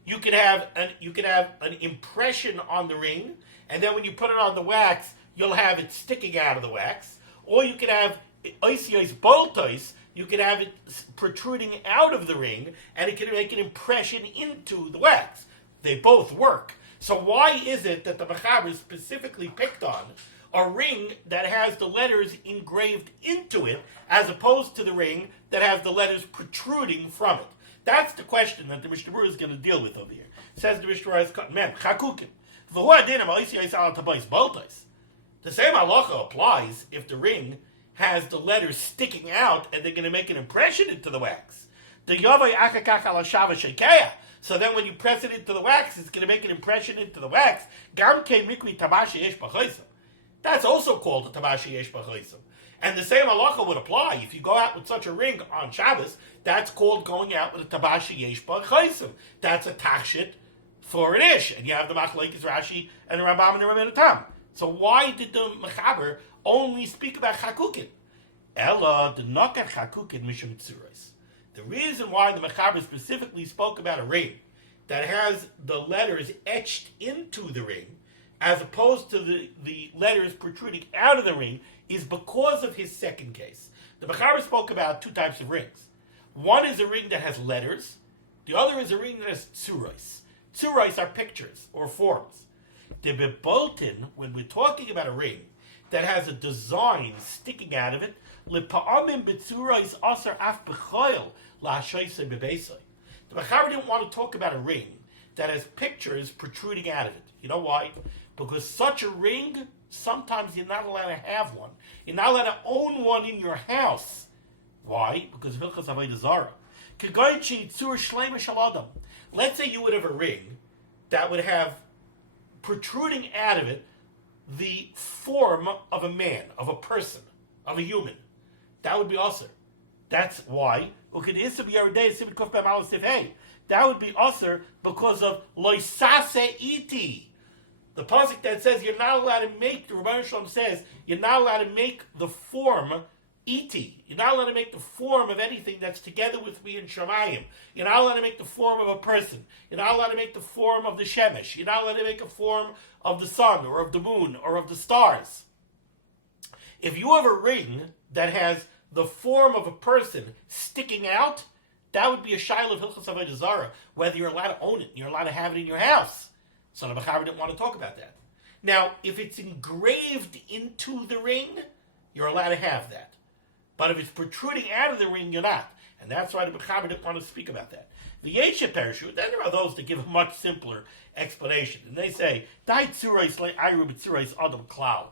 You could have an impression on the ring, and then when you put it on the wax, you'll have it sticking out of the wax. Or you could have oisios boltois, you could have it protruding out of the ring, and it can make an impression into the wax. They both work. So why is it that the Mechaber specifically picked on a ring that has the letters engraved into it, as opposed to the ring that has the letters protruding from it? That's the question that the Mishnah Berurah is going to deal with over here. Says the Mishnah Berurah, chakukim. The same halacha applies if the ring has the letters sticking out and they're going to make an impression into the wax. The Yavai Akakach ala Shava Shekeya. So then when you press it into the wax, it's going to make an impression into the wax. Gam Ke Mikri Tabashi Yesh B'Choisam. That's also called a Tabashi Yesh B'Choisam. And the same halacha would apply. If you go out with such a ring on Shabbos, that's called going out with a Tabashi Yesh B'Choisam. That's a tachshit for an ish. And you have the Machlekes Rashi and the Rambam and the Rebbeinu Tam. So why did the Mechaber only speak about Chakukin? Ella did not get Chakukin Mishum Tzurais. The reason why the Mechaber specifically spoke about a ring that has the letters etched into the ring, as opposed to the letters protruding out of the ring, is because of his second case. The Mechaber spoke about two types of rings. One is a ring that has letters. The other is a ring that has tzurais. Tzurais are pictures or forms. The beboltin, when we're talking about a ring that has a design sticking out of it, lepa'amim b'tzurais aser af b'choil la'ashoisei bebeisei. The Mechaber didn't want to talk about a ring that has pictures protruding out of it. You know why? Because such a ring, sometimes you're not allowed to have one. You're not allowed to own one in your house. Why? Because of Hilchas Avodah Zarah. Let's say you would have a ring that would have protruding out of it the form of a man, of a person, of a human. That would be also. That's why. That would be also because of loisase iti. The pasuk that says you're not allowed to make, the Rebbeinu Shalom says, you're not allowed to make the form iti. You're not allowed to make the form of anything that's together with me in Shemayim. You're not allowed to make the form of a person. You're not allowed to make the form of the Shemesh. You're not allowed to make a form of the sun or of the moon or of the stars. If you have a ring that has the form of a person sticking out, that would be a shaila of Hilchos Avodah Zarah, whether you're allowed to own it, you're allowed to have it in your house. So the Mechaber didn't want to talk about that. Now, if it's engraved into the ring, you're allowed to have that. But if it's protruding out of the ring, you're not. And that's why the Mechaber didn't want to speak about that. The Yeshe Perishu, then there are those that give a much simpler explanation. And they say, Dai tzurais le ayru b'tzurais adam klal.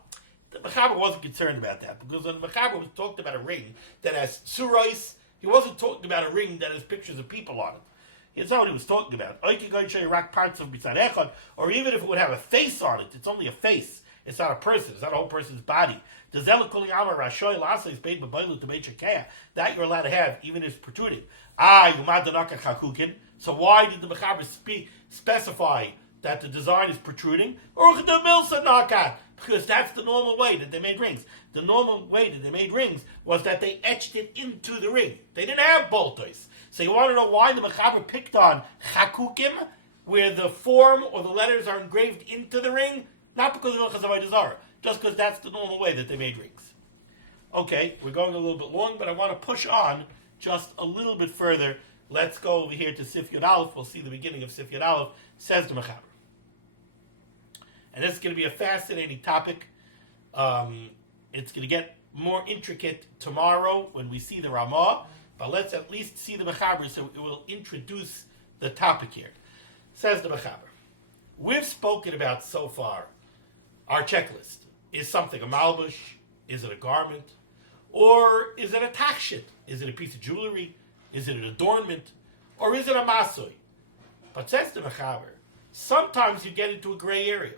The Mechaber wasn't concerned about that, because when the Mechaber was talking about a ring that has tzurais, he wasn't talking about a ring that has pictures of people on it. That's not what he was talking about. Or even if it would have a face on it, it's only a face. It's not a person. It's not a whole person's body. That you're allowed to have, even if it's protruding. So why did the Mechaber specify that the design is protruding? Because that's the normal way that they made rings. The normal way that they made rings was that they etched it into the ring. They didn't have boltos. So you want to know why the Mechaber picked on chakukim, where the form or the letters are engraved into the ring? Not because of Hilchos Avodah Zarah, just because that's the normal way that they made rings. Okay, we're going a little bit long, but I want to push on just a little bit further. Let's go over here to Sif Yud Aleph. We'll see the beginning of Sif Yud Aleph. Says the Mechaber. And this is going to be a fascinating topic. It's going to get more intricate tomorrow when we see the Ramah, but let's at least see the Mechaber so it will introduce the topic here. Says the Mechaber. We've spoken about so far our checklist. Is something a malbush? Is it a garment? Or is it a takshit? Is it a piece of jewelry? Is it an adornment? Or is it a masoi? But says the Mechaber, sometimes you get into a gray area.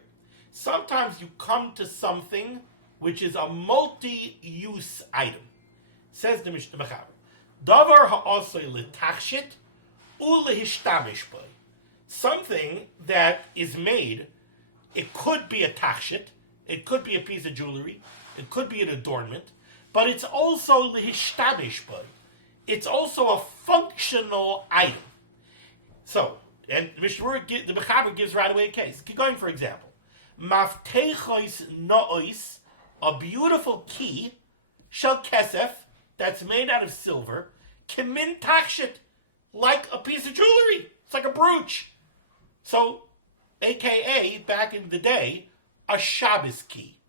Sometimes you come to something which is a multi-use item. Says the Mishnah Berurah, Davar ha'asoi l'tachshit u'lehishtamish b'y. Something that is made, it could be a tachshit, it could be a piece of jewelry, it could be an adornment, but it's also l'hishtamish b'y. It's also a functional item. So, and the Mechaber gives right away a case. Keep going, for example. Maftechos no'os, a beautiful key, shel kesef, that's made out of silver, kemin takshit, like a piece of jewelry. It's like a brooch. So, AKA, back in the day, a Shabbos key.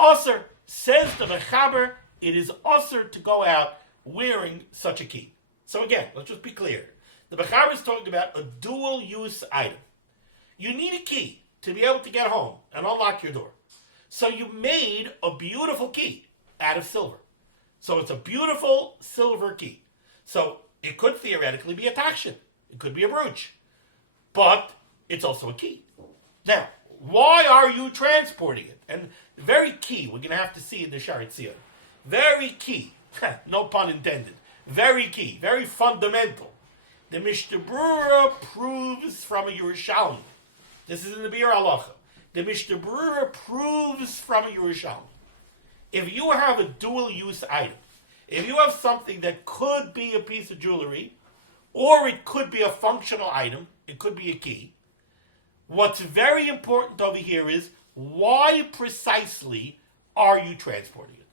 Osir, says the Mechaber, it is osir to go out wearing such a key. So again, let's just be clear. The Mechaber is talking about a dual-use item. You need a key to be able to get home and unlock your door. So you made a beautiful key out of silver. So it's a beautiful silver key. So it could theoretically be a takshin. It could be a brooch. But it's also a key. Now, why are you transporting it? And very key, we're going to have to see in the Sharet Tziyah. Very key, no pun intended. Very key, very fundamental. The Mishnah Berurah proves from a Yerushalmi. This is in the Bir Halacha. The Mishnah Berurah proves from a Yerushalmi. If you have a dual-use item, if you have something that could be a piece of jewelry, or it could be a functional item, it could be a key, what's very important over here is why precisely are you transporting it?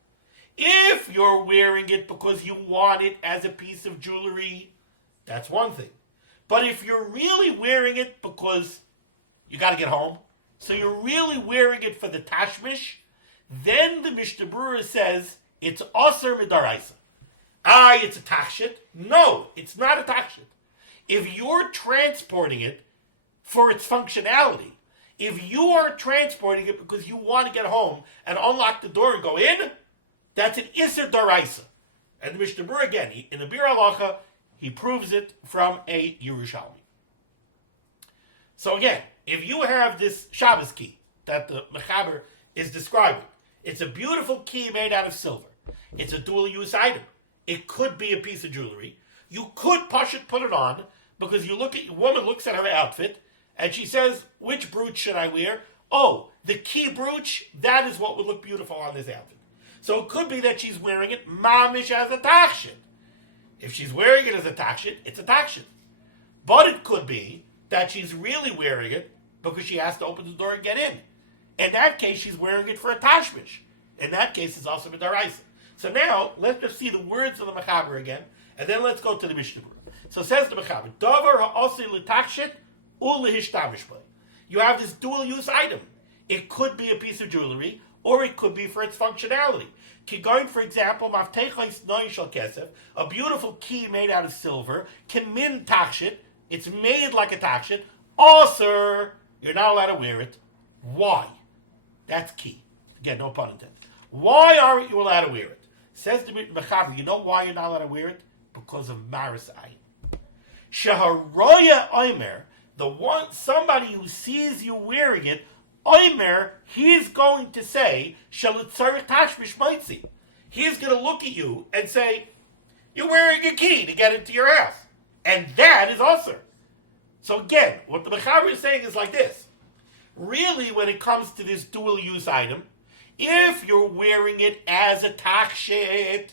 If you're wearing it because you want it as a piece of jewelry, that's one thing. But if you're really wearing it because you got to get home, so you're really wearing it for the tashmish, then the Mishnah Berurah says it's aser midaraisa. It's a takshit. No, it's not a takshit. If you're transporting it for its functionality, if you are transporting it because you want to get home and unlock the door and go in, that's an iser daraisa. And the Mishnah Berurah, again, in the Bir Halacha, he proves it from a Yerushalmi. So again, if you have this Shabbos key that the Mechaber is describing, it's a beautiful key made out of silver. It's a dual-use item. It could be a piece of jewelry. You could put it on because a woman looks at her outfit and she says, which brooch should I wear? Oh, the key brooch, that is what would look beautiful on this outfit. So it could be that she's wearing it mamish as a takshit. If she's wearing it as a takshit, it's a takshit. But it could be that she's really wearing it because she has to open the door and get in. In that case, she's wearing it for a tashmish. In that case, it's also midaraisa. So now, let's just see the words of the Mechaber again, and then let's go to the Mishnah Berurah. So says the Mechaber, Davar ha'osi l'takshit u'lehishtavish b'hay. You have this dual-use item. It could be a piece of jewelry, or it could be for its functionality. Kigoin, for example, maftechos noy shel kesef, a beautiful key made out of silver, kemin takshit, it's made like a takshit, also, you're not allowed to wear it. Why? That's key. Again, no pun intended. Why aren't you allowed to wear it? Says the Mechaber, you know why you're not allowed to wear it? Because of maris ayin. Sheharoya oimer, somebody who sees you wearing it, oimer, he's going to say, shalitzarich tashmish maitzi. He's going to look at you and say, you're wearing a key to get into your house. And that is also. So again, what the Mechaber is saying is like this. Really, when it comes to this dual-use item, if you're wearing it as a takshit,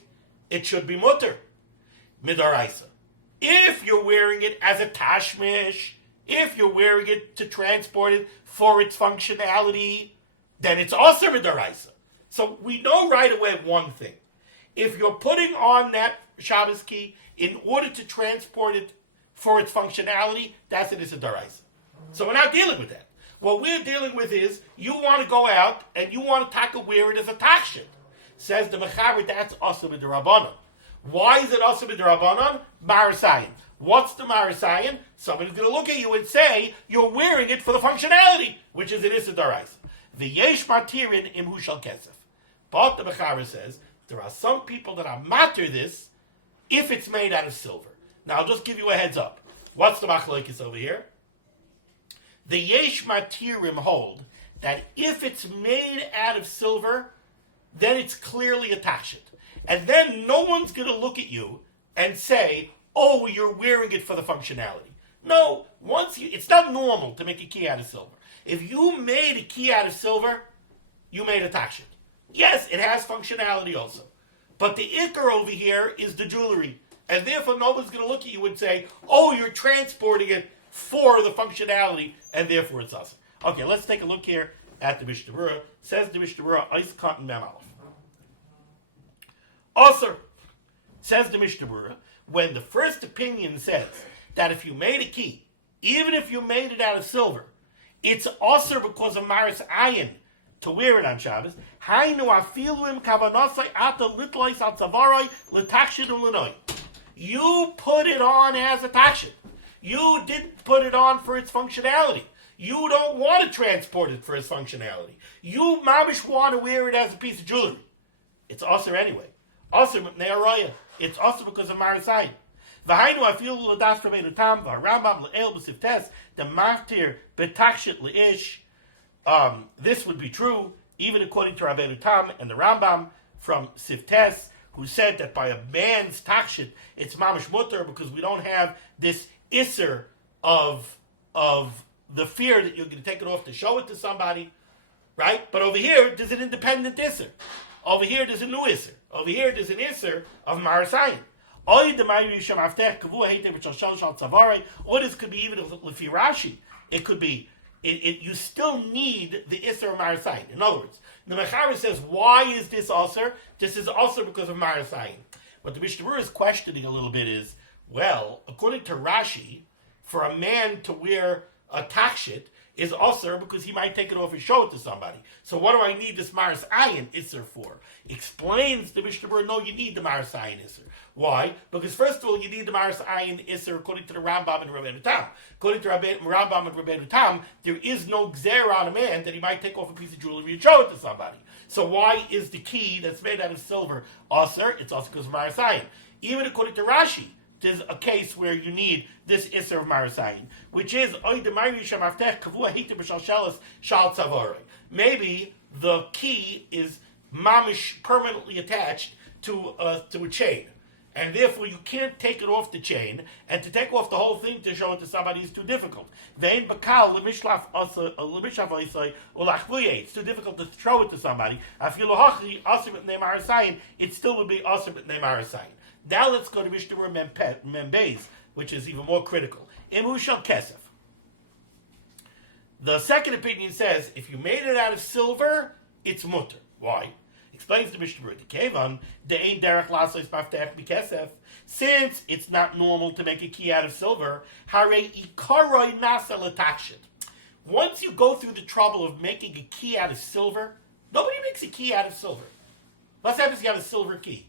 it should be mutter, midaraisa. If you're wearing it as a tashmish, if you're wearing it to transport it for its functionality, then it's also midaraisa. So we know right away one thing. If you're putting on that Shabbos key in order to transport it for its functionality, that's an issa daraisa. So we're not dealing with that. What we're dealing with is, you want to go out and you want to wear it as a takshit. Says the Mechaber, that's also b'derabanan. Why is it also b'derabanan? Marasayin. What's the marasayin? Somebody's going to look at you and say, you're wearing it for the functionality, which is an issa daraisa. V'yesh matirin imhu shel kesef. But the Mechaber says, there are some people that are matir this if it's made out of silver. Now, I'll just give you a heads up. What's the machlokes over here? The Yesh Matirim hold that if it's made out of silver, then it's clearly a takshit. And then no one's going to look at you and say, oh, you're wearing it for the functionality. No, it's not normal to make a key out of silver. If you made a key out of silver, you made a takshit. Yes, it has functionality also. But the ikar over here is the jewelry. And therefore no one's going to look at you and say, oh, you're transporting it for the functionality, and therefore it's us. Okay, let's take a look here at the Mishnah Berurah. Says the Mishnah Berurah, Eis Cotton Mem Aleph. Also, says the Mishnah Berurah, when the first opinion says that if you made a key, even if you made it out of silver, it's also because of Maris Ayin to wear it on Shabbos. Hainu afiluim kavanasai ata litlois al tzavaroi l'takshidum l'noi. You put it on as a takshid. You didn't put it on for its functionality. You don't want to transport it for its functionality. You, mamish, want to wear it as a piece of jewelry. It's also anyway. Also, it's also because of Marasayim. V'hainu afilu l'das Rabbeinu Tam v'Rambam le'el b'siftes the maftir betachshit le'ish. This would be true even according to Rabbeinu Tam and the Rambam from Siftes, who said that by a man's tachshit it's mamish mutter because we don't have this isser of the fear that you're going to take it off to show it to somebody, right? But over here there's an independent isser. Over here there's a new isser. Over here there's an isser of Marasayim. Or this could be even Lefi Rashi. It could be, you still need the Isser of Marasayim. In other words, the Mechaber says, why is this also? This is also because of Marasayim. What the Mishnah Berurah is questioning a little bit is, well, according to Rashi, for a man to wear a takshit is also because he might take it off and show it to somebody. So what do I need this Maras Ayin Isser for? Explains the Mishnah Berurah, no, you need the Maras Ayin Isser. Why? Because first of all, you need the Maras Ayin Isser according to the Rambam and Rabbeinu Tam. According to Rambam and Rabbeinu Tam, there is no gzera on a man that he might take off a piece of jewelry and show it to somebody. So why is the key that's made out of silver Aser? It's also because of Maras Ayin. Even according to Rashi, there's a case where you need this Isser of Marasayim, which is maybe the key is mamish permanently attached to a chain, and therefore you can't take it off the chain, and to take off the whole thing to show it to somebody is too difficult. It's too difficult to throw it to somebody. It still would be Asr B'nei Marasayim. Now let's go to Mishnah Berurah Membeis, which is even more critical. Imushal Kesef. The second opinion says, if you made it out of silver, it's mutter. Why? Explains the Mishnah Berurah. Kevan, de ein derech lasos maftech b'kesef. Since it's not normal to make a key out of silver, hare ikaroi nasa l'takshit. Once you go through the trouble of making a key out of silver, nobody makes a key out of silver. What happens if you have a silver key?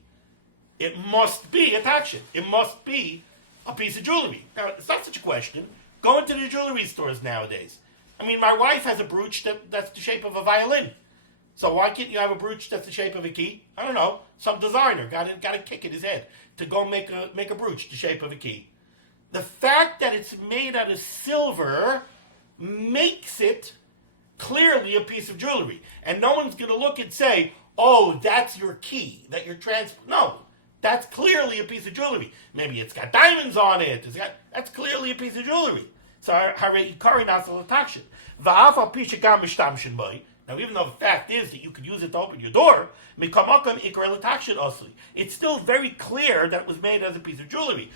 It must be a takshit. It must be a piece of jewelry. Now, it's not such a question. Go into the jewelry stores nowadays. I mean, my wife has a brooch that's the shape of a violin. So why can't you have a brooch that's the shape of a key? I don't know. Some designer got a kick in his head to go make a brooch the shape of a key. The fact that it's made out of silver makes it clearly a piece of jewelry. And no one's going to look and say, oh, that's your key, that you're No. That's clearly a piece of jewelry. Maybe it's got diamonds on it. That's clearly a piece of jewelry. So, now even though the fact is that you could use it to open your door, it's still very clear that it was made as a piece of jewelry.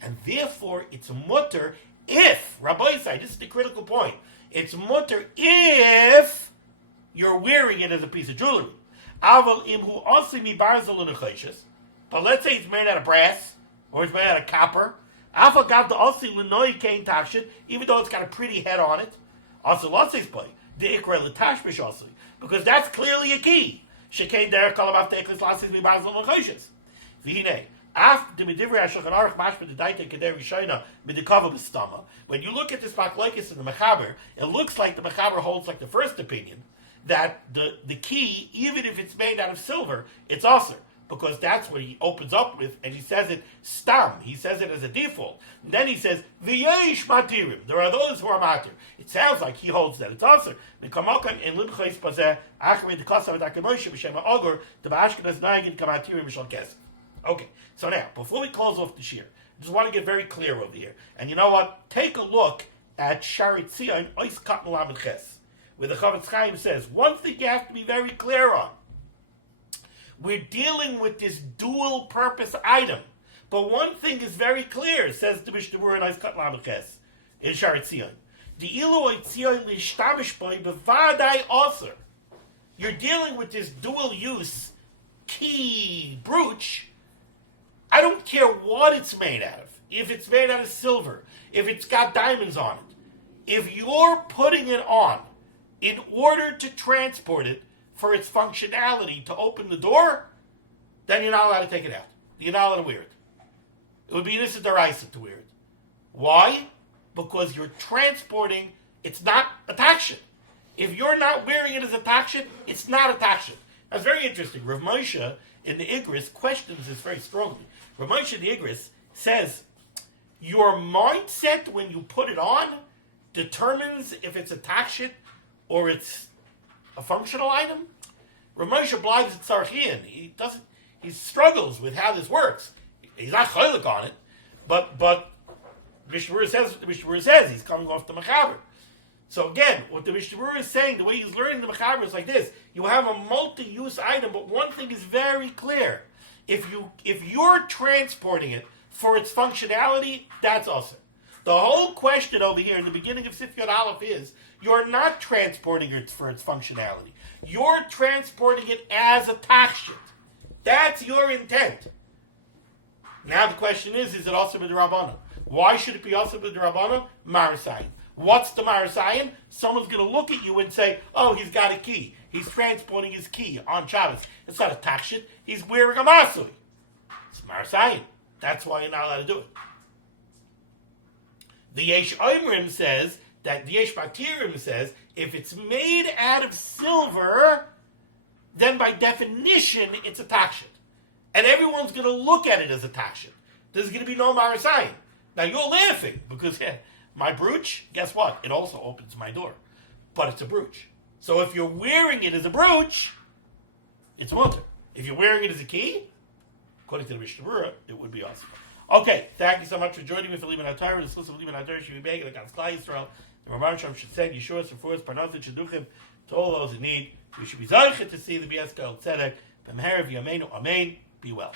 And therefore, it's mutter if, Rabbi say, this is the critical point, it's mutter if you're wearing it as a piece of jewelry. But let's say it's made out of brass, or it's made out of copper. Even though it's got a pretty head on it. Because that's clearly a key. When you look at this machlokes in the Mechaber, it looks like the Mechaber holds like the first opinion, that the key, even if it's made out of silver, it's aser, because that's what he opens up with, and he says it stam. He says it as a default. And then he says, v'yesh matirim. There are those who are matir. It sounds like he holds that it's aser. Okay, so now, before we close off the shir, I just want to get very clear over here. And you know what? Take a look at Sharit Tzion, Ois Kat Melamed Ches, where the Chavetz Chaim says, one thing you have to be very clear on. We're dealing with this dual purpose item. But one thing is very clear, says the Mishnah Berurah in Ois Kat Melamed Ches, in Sharit Tzion. The Ilu Tzion Lishtamish Boi Bevadai Oser. You're dealing with this dual use key brooch. I don't care what it's made out of. If it's made out of silver, if it's got diamonds on it, if you're putting it on in order to transport it for its functionality to open the door, then you're not allowed to take it out. You're not allowed to wear it. It would be this deraisa to wear it. Why? Because you're transporting, it's not a takshit. If you're not wearing it as a takshit, it's not a takshit. That's very interesting. Rav Moshe in the Igris questions this very strongly. Rav Moshe in the Igris says, your mindset when you put it on determines if it's a takshit or it's a functional item. Rav Moshe blives at Sarchian. He struggles with how this works. He's not chaylik on it, but Mishnah Berurah says he's coming off the Mechaber. So again, what the Mishnah Berurah is saying, the way he's learning the Mechaber is like this: you have a multi-use item, but one thing is very clear: if you're transporting it for its functionality, that's awesome. The whole question over here in the beginning of Sif Yod Aleph is, you're not transporting it for its functionality. You're transporting it as a takshit. That's your intent. Now the question is it also b'derabbanan? Why should it be also b'derabbanan? Marasayin. What's the Marasayin? Someone's going to look at you and say, oh, he's got a key. He's transporting his key on Shabbos. It's not a takshit. He's wearing a masui. It's Marasayin. That's why you're not allowed to do it. The Yesh Omrim says that the Yesh Batirim says if it's made out of silver, then by definition it's a takshit, and everyone's going to look at it as a takshit. There's going to be no Marasayin. Now you're laughing because my brooch, guess what? It also opens my door, but it's a brooch. So if you're wearing it as a brooch, it's mutter. If you're wearing it as a key, according to the Mishnah Berurah, it would be awesome. Okay, thank you so much for joining me for Limud HaTorah. This list of Limud HaTorah should be begging against Klal Yisrael. The Ramban Shem should say, Yeshua, Sefuas, Parnasim, Sheduchim, to all those in need. We should be Zaychet to see the B'Yeskel Tzedek. B'meherav Yameinu, Amen. Be well.